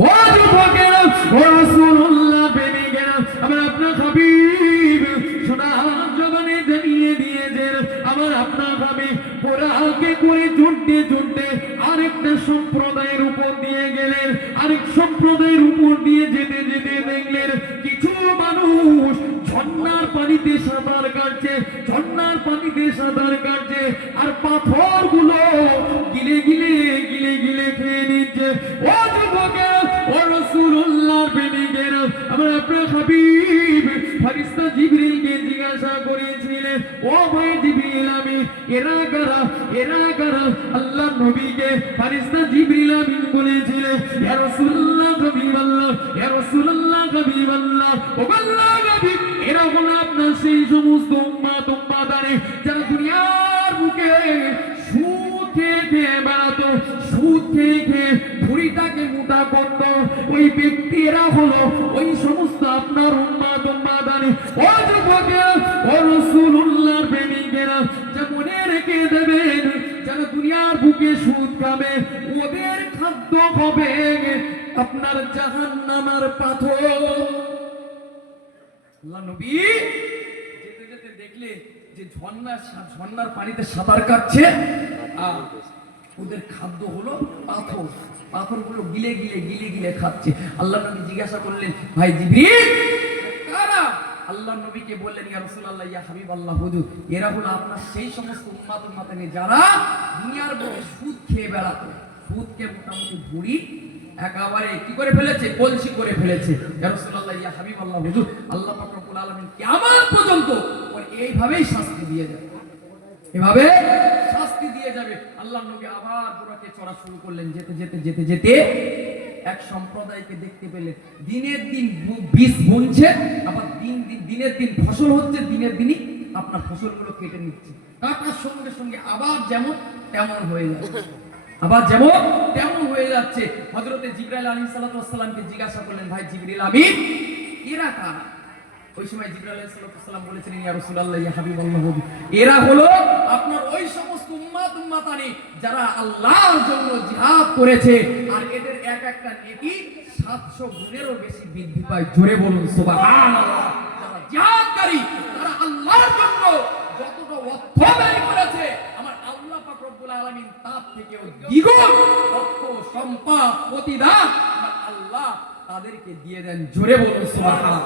ও যুবকেরা, ও রাসূলুল্লাহ প্রেমিকেরা, আমার আপনার হাবিব সোনার জবানে জানিয়ে দিয়েছেন, আমার আপনার হাবিব পোরাকে করে ছুটতে আরেকটা সম্প্রদায়ের উপর দিয়ে গেলেন, আরেক সম্প্রদায়ের উপর দিয়ে যেতে যেতে দেখলেন কিছু মানুষ ঝর্ণার পানিতে সাঁতার কাটছে, আর পাথরগুলো গিলে গিলে খেয়ে নিচ্ছে। ও যুবকেরা, ও রাসূলুল্লাহ প্রেমিকেরা, আমার আপনার হাবিব ফেরেশতা জিবরিলকে জিজ্ঞাসা করেছিলেন, ও ভাই জিবরিল আমিন, এরা কারা? আল্লাহ নবীকে ফেরেশতা জিবরিল আমিন বলেছিলেন, ইয়া রাসূলুল্লাহ হাবিবাল্লাহ, ইয়া রাসূলুল্লাহ হাবিবাল্লাহ, ও আল্লাহর হাবিব, এরা হলো আপনার সেই সমস্ত উম্মাদারে যারা দুনিয়ার বুকে সুদ খেয়ে বেড়াতো, সুদ খেয়ে ভুঁড়িটাকে মোটা করতো, ওই ব্যক্তিরা হলো ওই সমস্ত আপনার উম্মাদারে। ও যুবকেরা, ও রাসূলুল্লাহর প্রেমিকেরা, যা মনে রেখে দেবেন, যারা দুনিয়ার বুকে সুদ খাবে ওদের খাদ্য হবে আপনার জাহান্নামের পাথর। আল্লাহ নবী যেতে যেতে দেখলে যে ঝর্ণার পানিতে সাঁতার কাটছে, আর ওদের খাদ্য হলো পাথর, পাথরগুলো গিলে গিলে গিলে গিলে খাচ্ছে। আল্লাহ নবী জিজ্ঞাসা করলেন, ভাই জিবরিল কারা? আল্লাহ নবীকে বললেন, ইয়া রাসূলুল্লাহ, ইয়া হাবিবাল্লাহ, হুজুর এরা হলো আপনার সেই সমস্ত উম্মাতে যারা দুনিয়ার বুকে সুদ খেয়ে বেড়াতো, সুদকে মোটামুটি বুড়ি একেবারে কি করে ফেলেছে, কলসি করে ফেলেছে। ইয়া রাসূলুল্লাহ, ইয়া হাবিবাল্লাহ, হুজুর আল্লাহ পাক রব্বুল আলামিন কিয়ামত পর্যন্ত ওর এইভাবেই শাস্তি দিয়ে যাবে, এভাবে শাস্তি দিয়ে যাবে। আল্লাহ নবী আবার বুড়াকে চড়া শুরু করলেন। যেতে যেতে যেতে যেতে এক সম্প্রদায়কে দেখতে পেলেন, দিনের দিন বীজ বুনছে, আবার দিনের দিন ফসল হচ্ছে, দিনের দিনই আপনার ফসলগুলো কেটে নিচ্ছে। কাটার সঙ্গে সঙ্গে আবার যেমন তেমন হয়ে যাচ্ছে, আবার যেমন তেমন হয়ে যাচ্ছে। হযরতে জিবরাইল আলাইহিস সালাতু ওয়াস সালামকে জিজ্ঞাসা করলেন, ভাই জিবরিল আমিন এরা কারা? ওই সময় জিবরাইল আলাইহিস সালাতু ওয়াস সালাম বলেছিলেন, ইয়া রাসূলুল্লাহ, ইয়া হাবিবাল্লাহ, এরা হলো আপনার ওই সমস্ত উম্মাতানি যারা আল্লাহর জন্য জিহাদ করেছে, আর এদের এক একটা নেকি 700 গুণেরও বেশি বৃদ্ধি পায়। জোরে বলুন সুবহানাল্লাহ। যারা জিহাদকারী, তারা আল্লাহর জন্য যতটা অর্থ ব্যয় করেছে, আমার আল্লাহ পাক রব্বুল আলামিন তার থেকেও দ্বিগুণ অর্থ সম্পদ প্রতিদান আমার আল্লাহ তাদেরকে দিয়ে দেন। জোরে বলুন সুবহানাল্লাহ।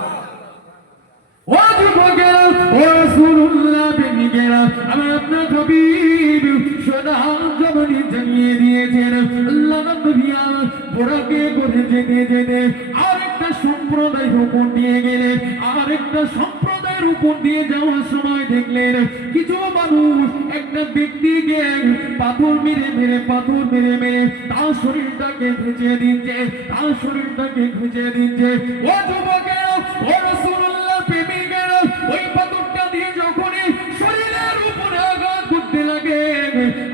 ও যুবকেরা, ও রাসূলুল্লাহ প্রেমিকেরা, আমার আপনার হাবিব সোনা জবানি জানিয়ে দিয়েছেন, আল্লাহ নবী বোরাকে করে যেতে যেতে আরেকটা সম্প্রদায়ের উপর দিয়ে গেলেন। আরেকটা সম্প্রদায়ের উপর দিয়ে যাওয়ার সময় দেখলেন কিছু মানুষ একটা ব্যক্তিকে পাথর মেরে মেরে তার শরীরটাকে ভেজে দিচ্ছে, তার শরীরটাকে ভেজে দিচ্ছে। ও যুবকেরা, ও রাসূলুল্লাহ প্রেমিকেরা, ওই পাথরটা দিয়ে যখনই শরীরের উপরে আঘাত করতে লাগে,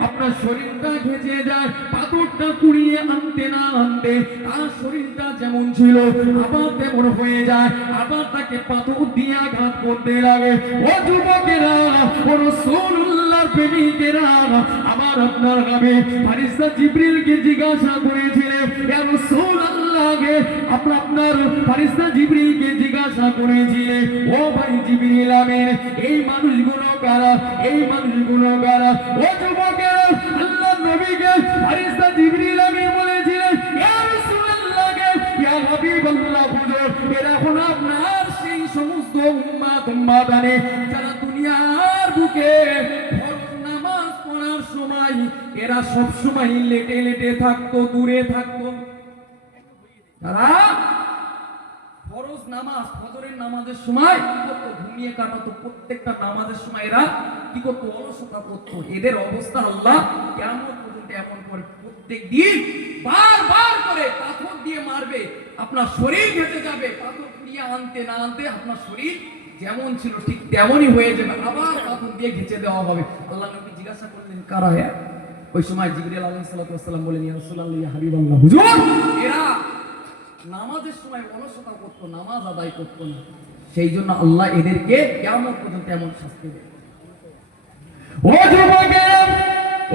আপনার শরীরটা ঘেঁচে যায়। পাথরটা কুড়িয়ে আনতে না আনতে তার শরীরটা যেমন ছিল আবার তেমন হয়ে যায়, আবার তাকে পাথর দিয়ে আঘাত করতে লাগে। ও যুবকেরা, ও রাসূলুল্লাহর প্রেমিকেরা, আমার আপনার গাবে ফেরেশতা জিবরিলকে জিজ্ঞাসা করেছিলেন, ইয়া রাসূলুল্লাহ, আপনার ফেরেশতা জিবরিলকে জিজ্ঞাসা করেছিলেন, ও ভাই জিবরিল আমিন এই মানুষগুলো কারা, এই মানুষগুলো কারা? ও যুবকেরা, আল্লাহ নবীকে ফেরেশতা জিবরিল আমিন বলেছিলেন, ইয়া রাসূলুল্লাহ, ইয়া হাবিবাল্লাহ, হুজুর এরা হলো আপনার সেই সমস্ত উম্মাতানি যারা দুনিয়ার বুকে ফরজ নামাজ পড়ার সময় এরা সব সময় লেটে লেটে থাকতো, দূরে থাকতো। তারা ফরজ নামাজ, ফজরের নামাজের সময় ঘুমিয়ে কাটাতো। প্রত্যেকটা নামাজের সময় এরা কি করতো? অলসতা করতো। এদের অবস্থা আল্লাহ কিয়ামত পর্যন্ত এমন করে প্রত্যেক দিন বারবার করে পাথর দিয়ে মারবে, আপনার শরীর ঘেঁটে যাবে। পাথর কুড়িয়ে আনতে না আনতে আপনার শরীর যেমন ছিল ঠিক তেমনই হয়ে যাবে, আবার পাথর দিয়ে ঘেঁচে দেওয়া হবে। আল্লাহ নবী জিজ্ঞাসা করলেন, কারা হ্যাঁ? ওই সময় জিবরিল আলাইহিস সালাতু ওয়াস সালাম বলেন, ইয়া রাসূলুল্লাহ, ইয়া হাবিবাল্লাহ, হুজুর এরা নামাজের সময় অলসতা করতো, নামাজ আদায় করতো না, সেই জন্য আল্লাহ এদেরকে কিয়ামত পর্যন্ত এমন শাস্তি দেবে। ও যুবকেরা,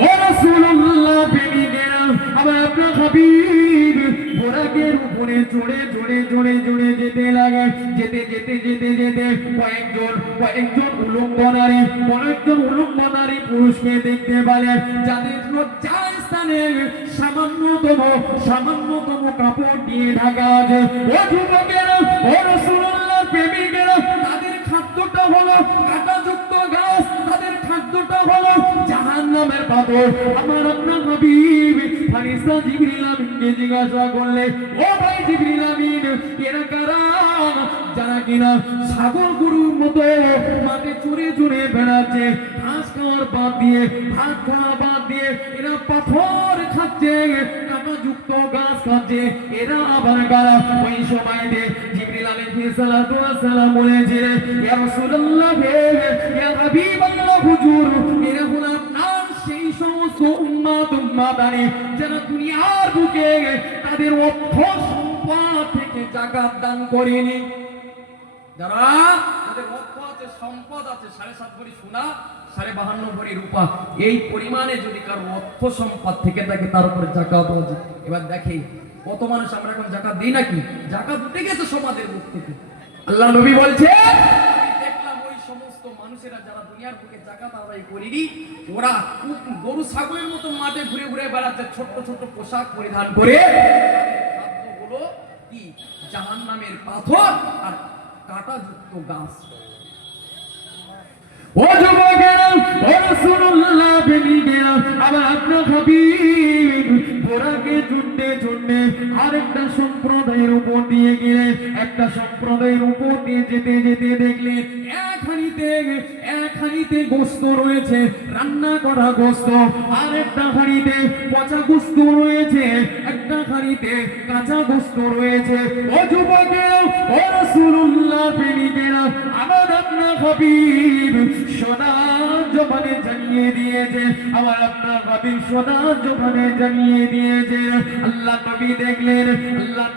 ও রাসূলুল্লাহ প্রেমিকেরা, আমার আপনার হাবিব বোরাকের উপরে চড়ে চড়ে চড়ে চড়ে যেতে লাগে। যেতে যেতে যেতে যেতে কয়েকজন উলঙ্গ নারী পুরুষকে দেখতে পেলেন, যাদের লজ্জার স্থানে সামান্যতম কাপড় দিয়ে ঢাকা আছে। ও যুবকেরা, ও রাসূলুল্লাহ প্রেমিকেরা, তাদের খাদ্যটা হলো কাঁটাযুক্ত ঘাস, তাদের খাদ্যটা হলো জাহান্নামের পাথর। আমার আপনার হাবিব ফেরেশতা জিবরিল আমিনকে জিজ্ঞাসা করলেন, ও ভাই জিবরিল আমিন এরা কারা? যারা কিনা ছাগল গরুর মতো মাঠে চড়ে চড়ে বেড়াচ্ছে, ঘাস খাওয়ার বাদ দিয়ে, ভাত খাওয়া বাদ দিয়ে এরা পাথর খাচ্ছে, কাঁটাযুক্ত ঘাস খাচ্ছে। এরা আবার কারা? ওই সময়তে জিবরিল আলাইহিস সালাতু ওয়াস সালাম বলেছিলেন, ইয়া রাসূলুল্লাহ, ইয়া হাবিবাল্লাহ, হুজুর এরা হলো আপনার সেই সমস্ত উম্মাতানি যারা দুনিয়ার বুকে তাদের অর্থ সম্পদ থেকে যাকাত দান করেনি। যারা তাদের অর্থ আছে, সম্পদ আছে, 7.5 ভরি সোনা, 52.5 ভরি রূপা, এই পরিমাণে যদি কারো অর্থ সম্পদ থেকে থাকে তার উপরে যাকাত আছে। এবার দেখে কত মানুষ আমরা এখন যাকাত দিই নাকি? যাকাত উঠে গেছে সমাজের মুখ থেকে। আল্লাহ নবী বলছে, দেখলাম ওই সমস্ত মানুষেরা যারা দুনিয়ার বুকে জাকাত আদায় করেনি, ওরা গরু ছাগলের মতো মাঠে ঘুরে ঘুরে বেড়াচ্ছে ছোট্ট ছোট্ট পোশাক পরিধান করে। খাদ্যগুলো কি? জাহান্নামের পাথর আর কাঁটাযুক্ত গাছ। ও যুবকেরা, ও রাসূলুল্লাহ প্রেমিকেরা, আমার আপনার হাবিব বোরাকে চুনতে চুনতে আরেকটা সম্প্রদায়ের উপর দিয়ে গেলে, একটা সম্প্রদায়ের উপর দিয়ে যেতে যেতে দেখলেন এক হাঁড়িতে গোস্ত রয়েছে, রান্না করা গোস্ত, আর একটা হাঁড়িতে পচা গোস্ত রয়েছে, একটা হাঁড়িতে কাঁচা গোস্ত রয়েছে। ও যুবকেরা, ও রাসূলুল্লাহ প্রেমিকেরা, আমার আপনার হাবিব সোনা জবানে জানিয়ে দিয়েছে, আমার আপনার হাবিব সোনা জবানে জানিয়ে দিয়েছে। আল্লাহ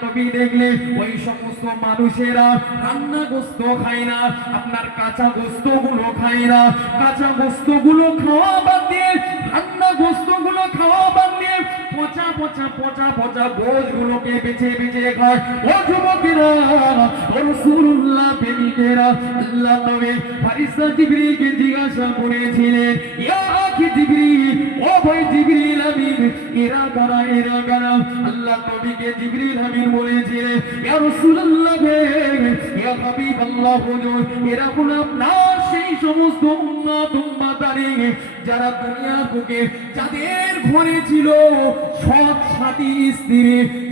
নবী দেখলেন ওই সমস্ত মানুষেরা রান্না গোস্ত খায় না, আপনার কাঁচা গোস্ত গুলো খায় না, কাঁচা গোস্ত গুলো খাওয়া বাদ দিয়ে, রান্না গোস্ত গুলো খাওয়া বাদ দিয়ে পচা পচা পচা পচা গোশ গুলোকে বেছে বেছে খায়। ও যুবকেরা, ও রাসূলুল্লাহ প্রেমিকেরা, আল্লাহ নবী ফেরেশতা জিবরিলকে জিজ্ঞাসা করেছিলেন, ইয়া আখি জিবরিল, ও ভাই জিবরিল আমিন, এরা কারা? আল্লাহ নবীকে জিবরিল আমিন বলেছিলেন, ইয়া রাসূলুল্লাহ, ইয়া হাবিবাল্লাহ হুজুর, এরা হলো আপনার সেই সমস্ত উম্মতানি যারা দুনিয়ার বুকে যাদের ঘরে ছিল সৎ সাথী স্ত্রী,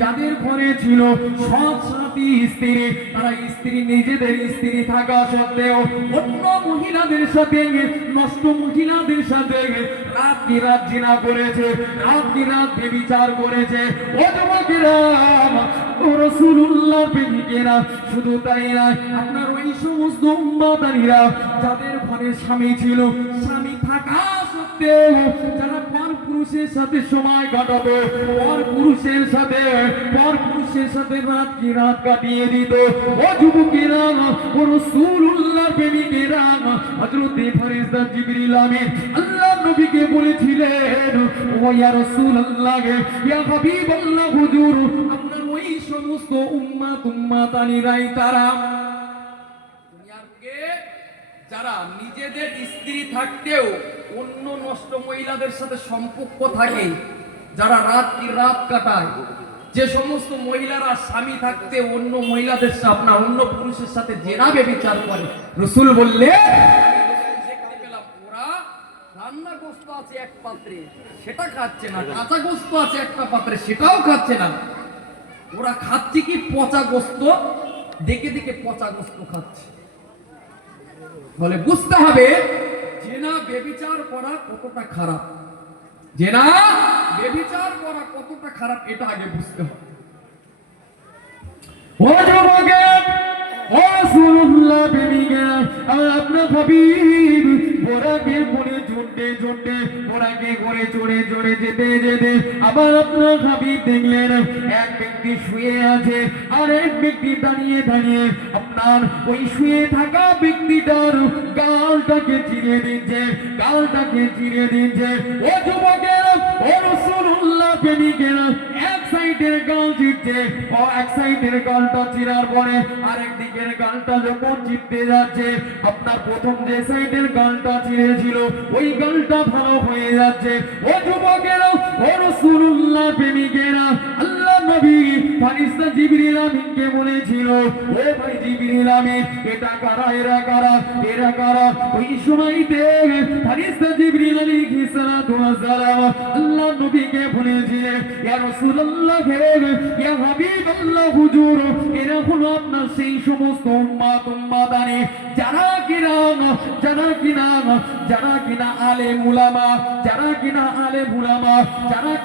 যাদের ঘরে ছিল সৎ সাথী স্ত্রী, তারা স্ত্রী নিজেদের স্ত্রী থাকা সত্ত্বেও অন্য মহিলাদের সাথে, নষ্ট মহিলাদের সাথে রাত জিনা করেছে, রাত ব্যভিচার করেছে। ও যুবকেরা, ও রাসূলুল্লাহ প্রেমিকেরা, শুধু তাই না, আপনার ওই সমস্ত উম্মতানিরা যাদের ঘরে স্বামী ছিল, স্বামী থাকা সত্ত্বেও যারা পর পুরুষের সাথে সময় কাটাতো, পর পুরুষের সাথে রাত কাটিয়ে দিত। ও যুবকেরা, ও রাসূলুল্লাহ প্রেমিকেরা, হযরত ফেরেশতা জিবরিল আমিন আল্লাহ নবীকে বলেছিলেন, ও ইয়া রাসূলুল্লাহ, ইয়া হাবিবাল্লাহ হুজুর, আপনার ওই সমস্ত উম্মতানিরাই তারা দুনিয়ার বুকে যারা নিজেদের স্ত্রী থাকতেও অন্য নষ্ট মহিলাদের সাথে সম্পর্ক থাকে, যারা রাত কাটায়, যে সমস্ত মহিলারা স্বামী থাকতে অন্য মহিলাদের সাথে, আপনার অন্য পুরুষের সাথে জেনা ব্যভিচার করে। রাসূল বললে দেখতে পেলাম ওরা রান্না গোস্ত আছে এক পাত্রে, সেটা খাচ্ছে না, কাঁচা গোস্ত আছে একটা পাত্রে, সেটাও খাচ্ছে না, ওরা খাচ্ছে কি? পচা গোস্ত, দেখে দেখে পচা গোস্ত খাচ্ছে। বলে বুঝতে হবে জেনা ব্যভিচার করা কতটা খারাপ, জেনা ব্যভিচার করা কতটা খারাপ, এটা আগে বুঝতে হবে। ও যুবকেরা, ও রাসূলুল্লাহ প্রেমিকেরা, আমার আপনার হাবিব বোরাকে করে বোরাকে করে চড়ে যেতে আবার আপনার হাবিব দেখলেন এক ব্যক্তি শুয়ে আছে আর এক ব্যক্তি দাঁড়িয়ে আপনার ওই শুয়ে থাকা ব্যক্তিটার গালটাকে চিরে দিচ্ছে। ও যুবকেরা, ও রাসূলুল্লাহ প্রেমিকেরা, এক সাইডের গাল চিরছে, ও এক সাইডের গালটা চিরার পরে আরেক দিকের গালটা যখন চিরতে যাচ্ছে, আপনার প্রথম যে সাইডের গালটা চিরেছিল ওই গালটা ভালো হয়ে যাচ্ছে। ও যুবকেরা, ও রাসূলুল্লাহ প্রেমিকেরা, আল্লাহ নবী ফেরেশতা জিবরিল আমিনকে বলেছিল, ও ভাই জিবরিল আমিন, এটা কারা? এরা কারা? ওই সময়তে ফেরেশতা জিবরিল আলাইহিস সালাতু ওয়াস সালাম আল্লাহ নবীকে বলেছিলেন, ইয়া রাসূলুল্লাহ, ইয়া হাবিবাল্লাহ হুজুর, এরা হলো আপনার সেই সমস্ত উম্মতানি যারা কিনা আলেম উলামা, যারা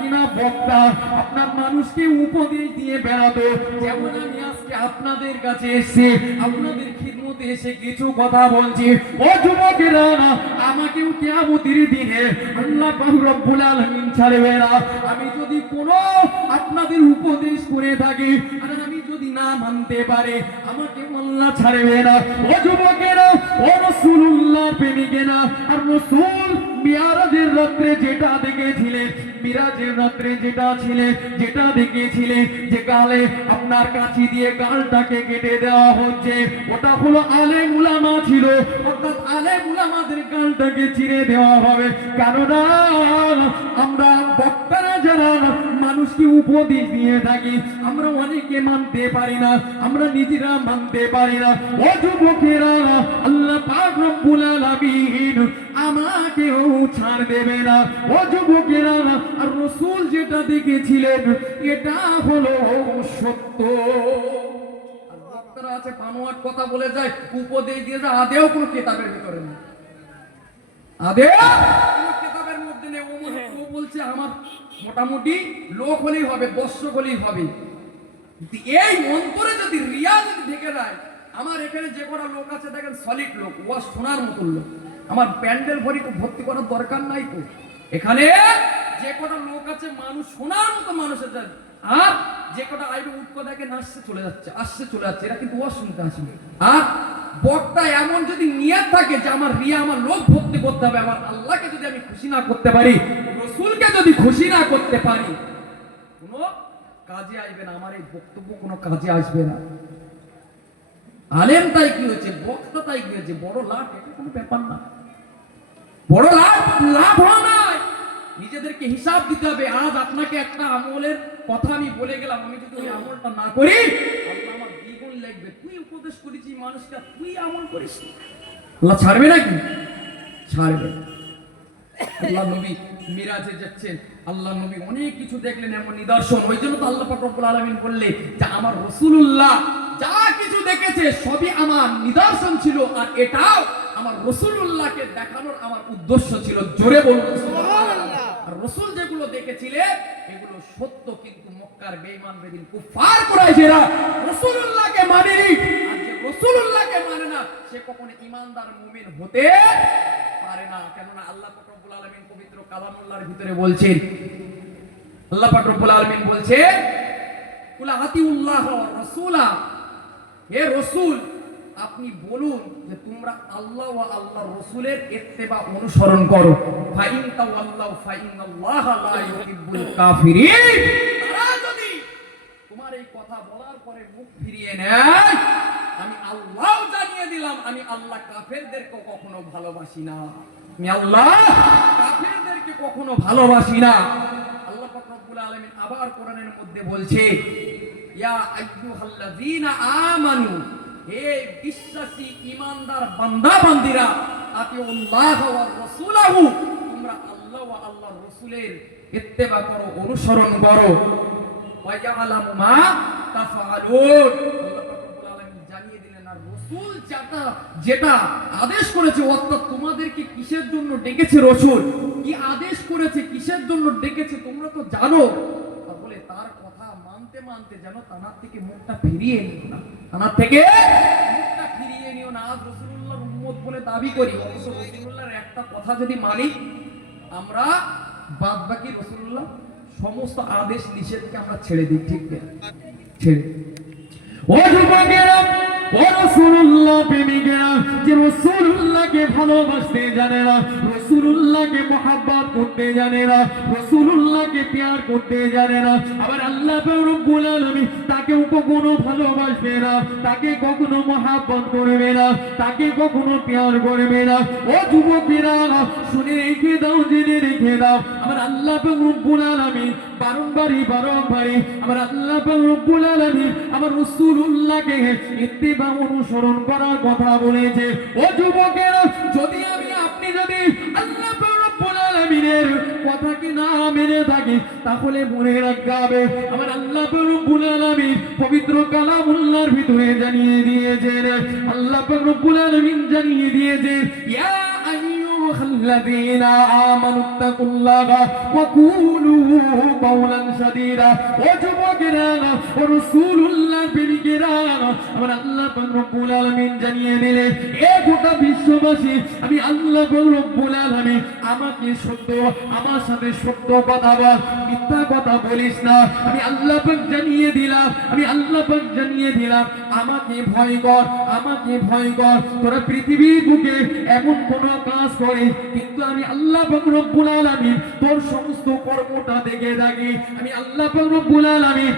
কিনা বক্তা, আপনার মানুষকে উপদেশ দিয়ে বেড়াতো। যেমন আমি আজকে আপনাদের কাছে এসে আপনাদের খিদমতে এসে কিছু কথা বলছি। ও যুবকেরা, আমাকেও কিয়ামতের দিনে আল্লাহ পাক রব্বুল আলামিন ছাড়বে না। আমি যদি কোনো আপনাদের উপদেশ করে থাকি আর আমি যদি না মানতে পারে, আমাকে আল্লাহ ছাড়বে না। ও যুবকেরা, ও রাসূলুল্লাহ প্রেমিকেরা, আর রাসূল মিরাজের রাত্রে যেটা দেখেছিলেন, মিরাজের রাত্রে যেটা ছিলেন, যেটা দেখেছিলেন যে গালে আপনার কাঁচি দিয়ে গালটাকে কেটে দেওয়া হচ্ছে, ওটা হলো আলেম উলামা ছিল, অর্থাৎ আলেম উলামাদের গালটাকে চিরে দেওয়া হবে। কেননা আমরা বক্তারা যারা মানুষকে উপদেশ দিয়ে থাকি, আমরা অনেকে মানতে পারি না, আমরা নিজেরা মানতে পারি না। ও যুবকেরা, আল্লাহ পাক রব্বুল আলামিন আমাকেও ছাড় দেবে না। ও যুবকেরা, আর রাসূল যেটা দেখেছিলেন এটা হলো সত্য। আর বক্তারা আছে বানোয়াট কথা বলে যায়, উপদেশ দিয়ে যায়, আদেও কোনো কিতাবের ভিতরে নেই, আদেও কোনো কিতাবের মধ্যে নেই। ও বলছে আমার মোটামুটি লোক হলেই হবে, দর্শক হলেই হবে। কিন্তু এই অন্তরে যদি রিয়া যদি ঢেকে দেয়, আমার এখানে যে কটা লোক আছে দেখেন সলিড লোক, ও শোনার মতো লোক, আমার প্যান্ডেল ভর্তি করার দরকার নাই তো। এখানে যে কটা লোক আছে মানুষ শোনার মতো মানুষের জানে, আর যে কটা আইবে উৎকো দেখে নাচছে চলে যাচ্ছে, আসছে চলে যাচ্ছে, এরা কিন্তু ওয়াজ শুনতে আসবে। আর বক্তা এমন যদি নিয়ত থাকে যে আমার রিয়া, আমার লোক ভর্তি করতে হবে, আমার আল্লাহকে যদি আমি খুশি না করতে পারি, রসুলকে যদি খুশি না করতে পারি, কোনো কাজে আসবে না, আমার এই বক্তব্য কোনো কাজে আসবে না। আলেম তাই কি হয়েছে, বক্তা তাই কি হয়েছে, বড় লাভ এটা কোনো ব্যাপার না, বড় লাভ হয় না। নিজেদেরকে হিসাব দিতে হবে। আজ আপনাকে একটা আমলের কথা আমি বলে গেলাম, আমি যদি ওই আমলটা না করি আল্লাহ আমার দ্বিগুণ লিখবে। তুই উপদেশ করেছিস মানুষকে, তুই আমল করিস, আল্লাহ ছাড়বে নাকি? ছাড়বে। আল্লাহ নবী মিরাজে যাচ্ছেন, আল্লাহ নবী অনেক কিছু দেখলেন, এমন নিদর্শন। ওই জন্য তো আল্লাহ পাক রব্বুল আলামিন বললে যে আমার রাসূলুল্লাহ যা কিছু দেখেছে সবই আমার নিদর্শন ছিল, আর এটাও আমার রাসূলুল্লাহকে দেখানোর আমার উদ্দেশ্য ছিল। জোরে বলুন সুবহানাল্লাহ। আর রাসূল যেগুলো দেখেছিলেন এগুলো সত্য, কিন্তু মক্কার বেঈমান বেদিন কুফার কুরাইশেরা রাসূলুল্লাহকে মানেনি। আর যে রাসূলুল্লাহকে মানে না সে কখনো ঈমানদার মুমিন হতে পারে না। কেননা আল্লাহ পাক রব্বুল আলামিন পবিত্র কালামুল্লাহর ভিতরে বলছেন, আল্লাহ পাক রব্বুল আলামিন বলছে কুল আতিউল্লাহ ওয়া রাসূলা, হে রাসূল আপনি বলুন যে তোমরা আল্লাহ ওয়া আল্লাহর রাসূলের ইত্তেবা অনুসরণ করো। ফাইন তাওয়াল্লাউ ফাইনাল্লাহা লা ইউহিব্বুল কাফিরিন। তারা যদি তোমার এই কথা বলার পরে মুখ ফিরিয়ে নেয়, আমি আল্লাহ জানিয়ে দিলাম আমি আল্লাহ কাফেরদেরকে কখনো ভালোবাসি না, আমি আল্লাহ কাফেরদেরকে কখনো ভালোবাসি না। আল্লাহ পাক রব্বুল আলামিন আবার কোরআনের মধ্যে বলছে ইয়া আইয়ুহাল্লাযীনা আমানু, হে বিশ্বাসী ইমানদার বান্দা বান্দিরা, আতিউল্লাহ ওয়া রাসূলাহু, তোমরা আল্লাহ ওয়া আল্লাহর রাসূলের ইত্তেবা করো, অনুসরণ করো। ওয়া ইয়ালামু মা তাফআলুন, আল্লাহ পাক রব্বুল আলামিন জানিয়ে দিলেন আর রাসূল যেটা আদেশ করেছে, অর্থাৎ তোমাদেরকে কিসের জন্য ডেকেছে, রাসূল কি আদেশ করেছে, কিসের জন্য ডেকেছে তোমরা তো জানো। বলে তার কথা মানতে মানতে যেন তানার থেকে মুখটা ফিরিয়ে নিও না, তানার থেকে মুখটা ফিরিয়ে নিও না। আজ রাসূলুল্লাহর উম্মত বলে দাবি করি, অবশ্য রাসূলুল্লাহর একটা কথা যদি মানি, আমরা বাদ বাকি রাসূলুল্লাহ সমস্ত আদেশ নিষেধকে আমরা ছেড়ে দিই, ঠিক না? ছেড়ে। ও যুবকেরা, ও রাসূলুল্লাহ প্রেমিকেরা, যে রাসূলুল্লাহকে ভালোবাসতে জানে না, রাসূলুল্লাহকে মহব্বত করতে জানে না, রাসূলুল্লাহকে প্যার করতে জানে না, আবার আল্লাহ পাক রব্বুল আলামিন তাকেও কখনো ভালোবাসবে না, তাকে কখনো মহব্বত করবে না, তাকে কখনো প্যার করবে না। ও যুবকেরা শুনে রেখে দাও, জেনে রেখে দাও, আমার আল্লাহ পাক রব্বুল আলামিন বারংবারই আমার আল্লাহ পাক রব্বুল আলামিন আমার রাসূলুল্লাহকে ইত্তেবা অনুসরণ করার কথা বলেছে। ও যুবকেরা, যদি আপনি যদি আল্লাহ পাক রব্বুল আলামিনের কথাকে না মেনে থাকি, তাহলে মনে রাখতে হবে আমার আল্লাহ পাক রব্বুল আলামিন পবিত্র কালামুল্লাহর ভিতরে জানিয়ে দিয়েছেন, আল্লাহ পাক রব্বুল আলামিন জানিয়ে দিয়েছেন ইয়া আইয়ুহাল্লাযীনা আমানুত্তাকুল্লাহা ওয়া কুলু কাওলান সাদীদা। ও যুবকেরা, ও রাসূলুল্লাহর প্রেমিকেরা, আমার আল্লাহ পাক রব্বুল আলামিন জানিয়ে দিলেন এ গোটা বিশ্ববাসী, আমি আল্লাহ পাক রব্বুল আলামিন আমাকে সত্য, আমার সাথে সত্য কথা বল, মিথ্যা কথা বলিস না। আমি আল্লাহ পাক জানিয়ে দিলাম আমাকে ভয় কর, আমাকে ভয় কর। তোরা পৃথিবীর বুকে এমন কোন কাজ করে কিন্তু আমি আল্লাহ পাক রব্বুল আলামিন তোর সমস্ত কর্মটা দেখে থাকি। আমি আল্লাহ পাক রব্বুল আলামিন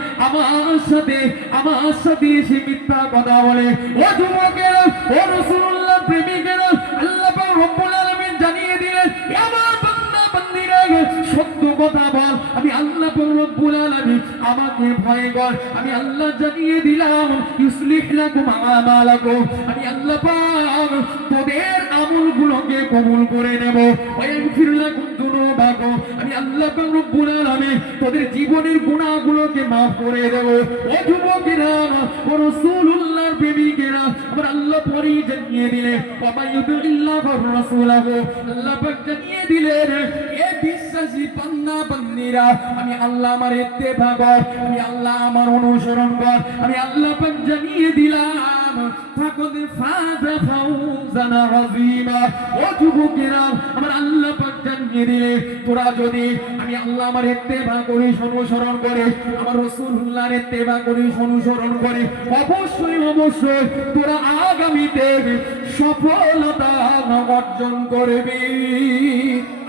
আমার সাথে এসে মিথ্যা কথা বলে। ও যুবকেরা, ও রাসূলুল্লাহ প্রেমিকেরা, আল্লাহ পাক রব্বুল আলামিন জানিয়ে দিলেন আমার বান্দা বান্দীরা সত্য কথা বল। আমি আল্লাহ পাক রব্বুল আলামিন আমাকে ভয় কর। আমি আল্লাহ জানিয়ে দিলাম ইউসলিহ লাকুম আমালাকুম। আমি আল্লাহ পাক তোদের আমলগুলোকে কবুল করে নেব। ওয়া ইয়াগফির লাকুম যুনুবাকুম। আমি আল্লাহ পাক রব্বুল আলামিন তোদের জীবনের গুনাহগুলোকে maaf করে দেব। ও যুবকেরা, ও রাসূলুল্লাহর প্রেমিকেরা, আমার আল্লাহ পরেই জানিয়ে দিলেন ওয়া মাইয়ুতিল্লাহ ওয়া রাসূলাহু। আল্লাহ পাক জানিয়ে দিলেন এ বিশ্বাসী বান্দা বান্দীরা, আমি আল্লাহ আমার ইত্তেবা কর, আমি আল্লাহ আমার অনুসরণ কর। আমি আল্লাহ পাক জানিয়ে দিলাম ফাকাদ ফাযা ফাওজান আযীমা। ও যুবকেরা, আমার আল্লাহ পাক জানিয়ে দিলেন তোরা যদি আমি আল্লাহ আমার ইত্তেবা করিস, অনুসরণ করে, আমার রাসূলুল্লাহর ইত্তেবা করিস, অনুসরণ করে, অবশ্যই অবশ্যই তোরা আগামীতে সফলতা অর্জন করবি।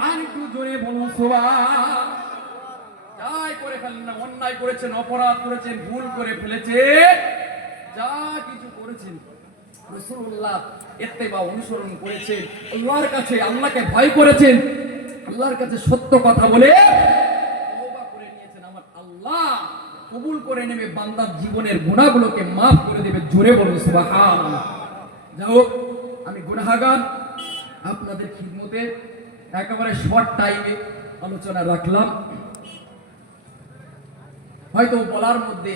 আর একটু জোরে বলুন সুবহান। যাই করে ফেলেন না, অন্যায় করেছেন, অপরাধ করেছেন, ভুল করে ফেলেছেন, যা কিছু করেছেন রাসূলুল্লাহ ইত্তেবা অনুসরণ করেছেন, আল্লাহর কাছে আল্লাহকে ভয় করেছেন, আল্লাহর কাছে সত্য কথা বলে তওবা করে নিয়েছেন, আমার আল্লাহ কবুল করে নেবে, বান্দার জীবনের গুনাহগুলোকে maaf করে দেবে। জোরে বলুন সুবহানাল্লাহ। যাও, আমি গুনাহগার, আপনাদের খিদমতে একেবারে শর্ট টাইমে আলোচনা রাখলাম। হয়তো বলার মধ্যে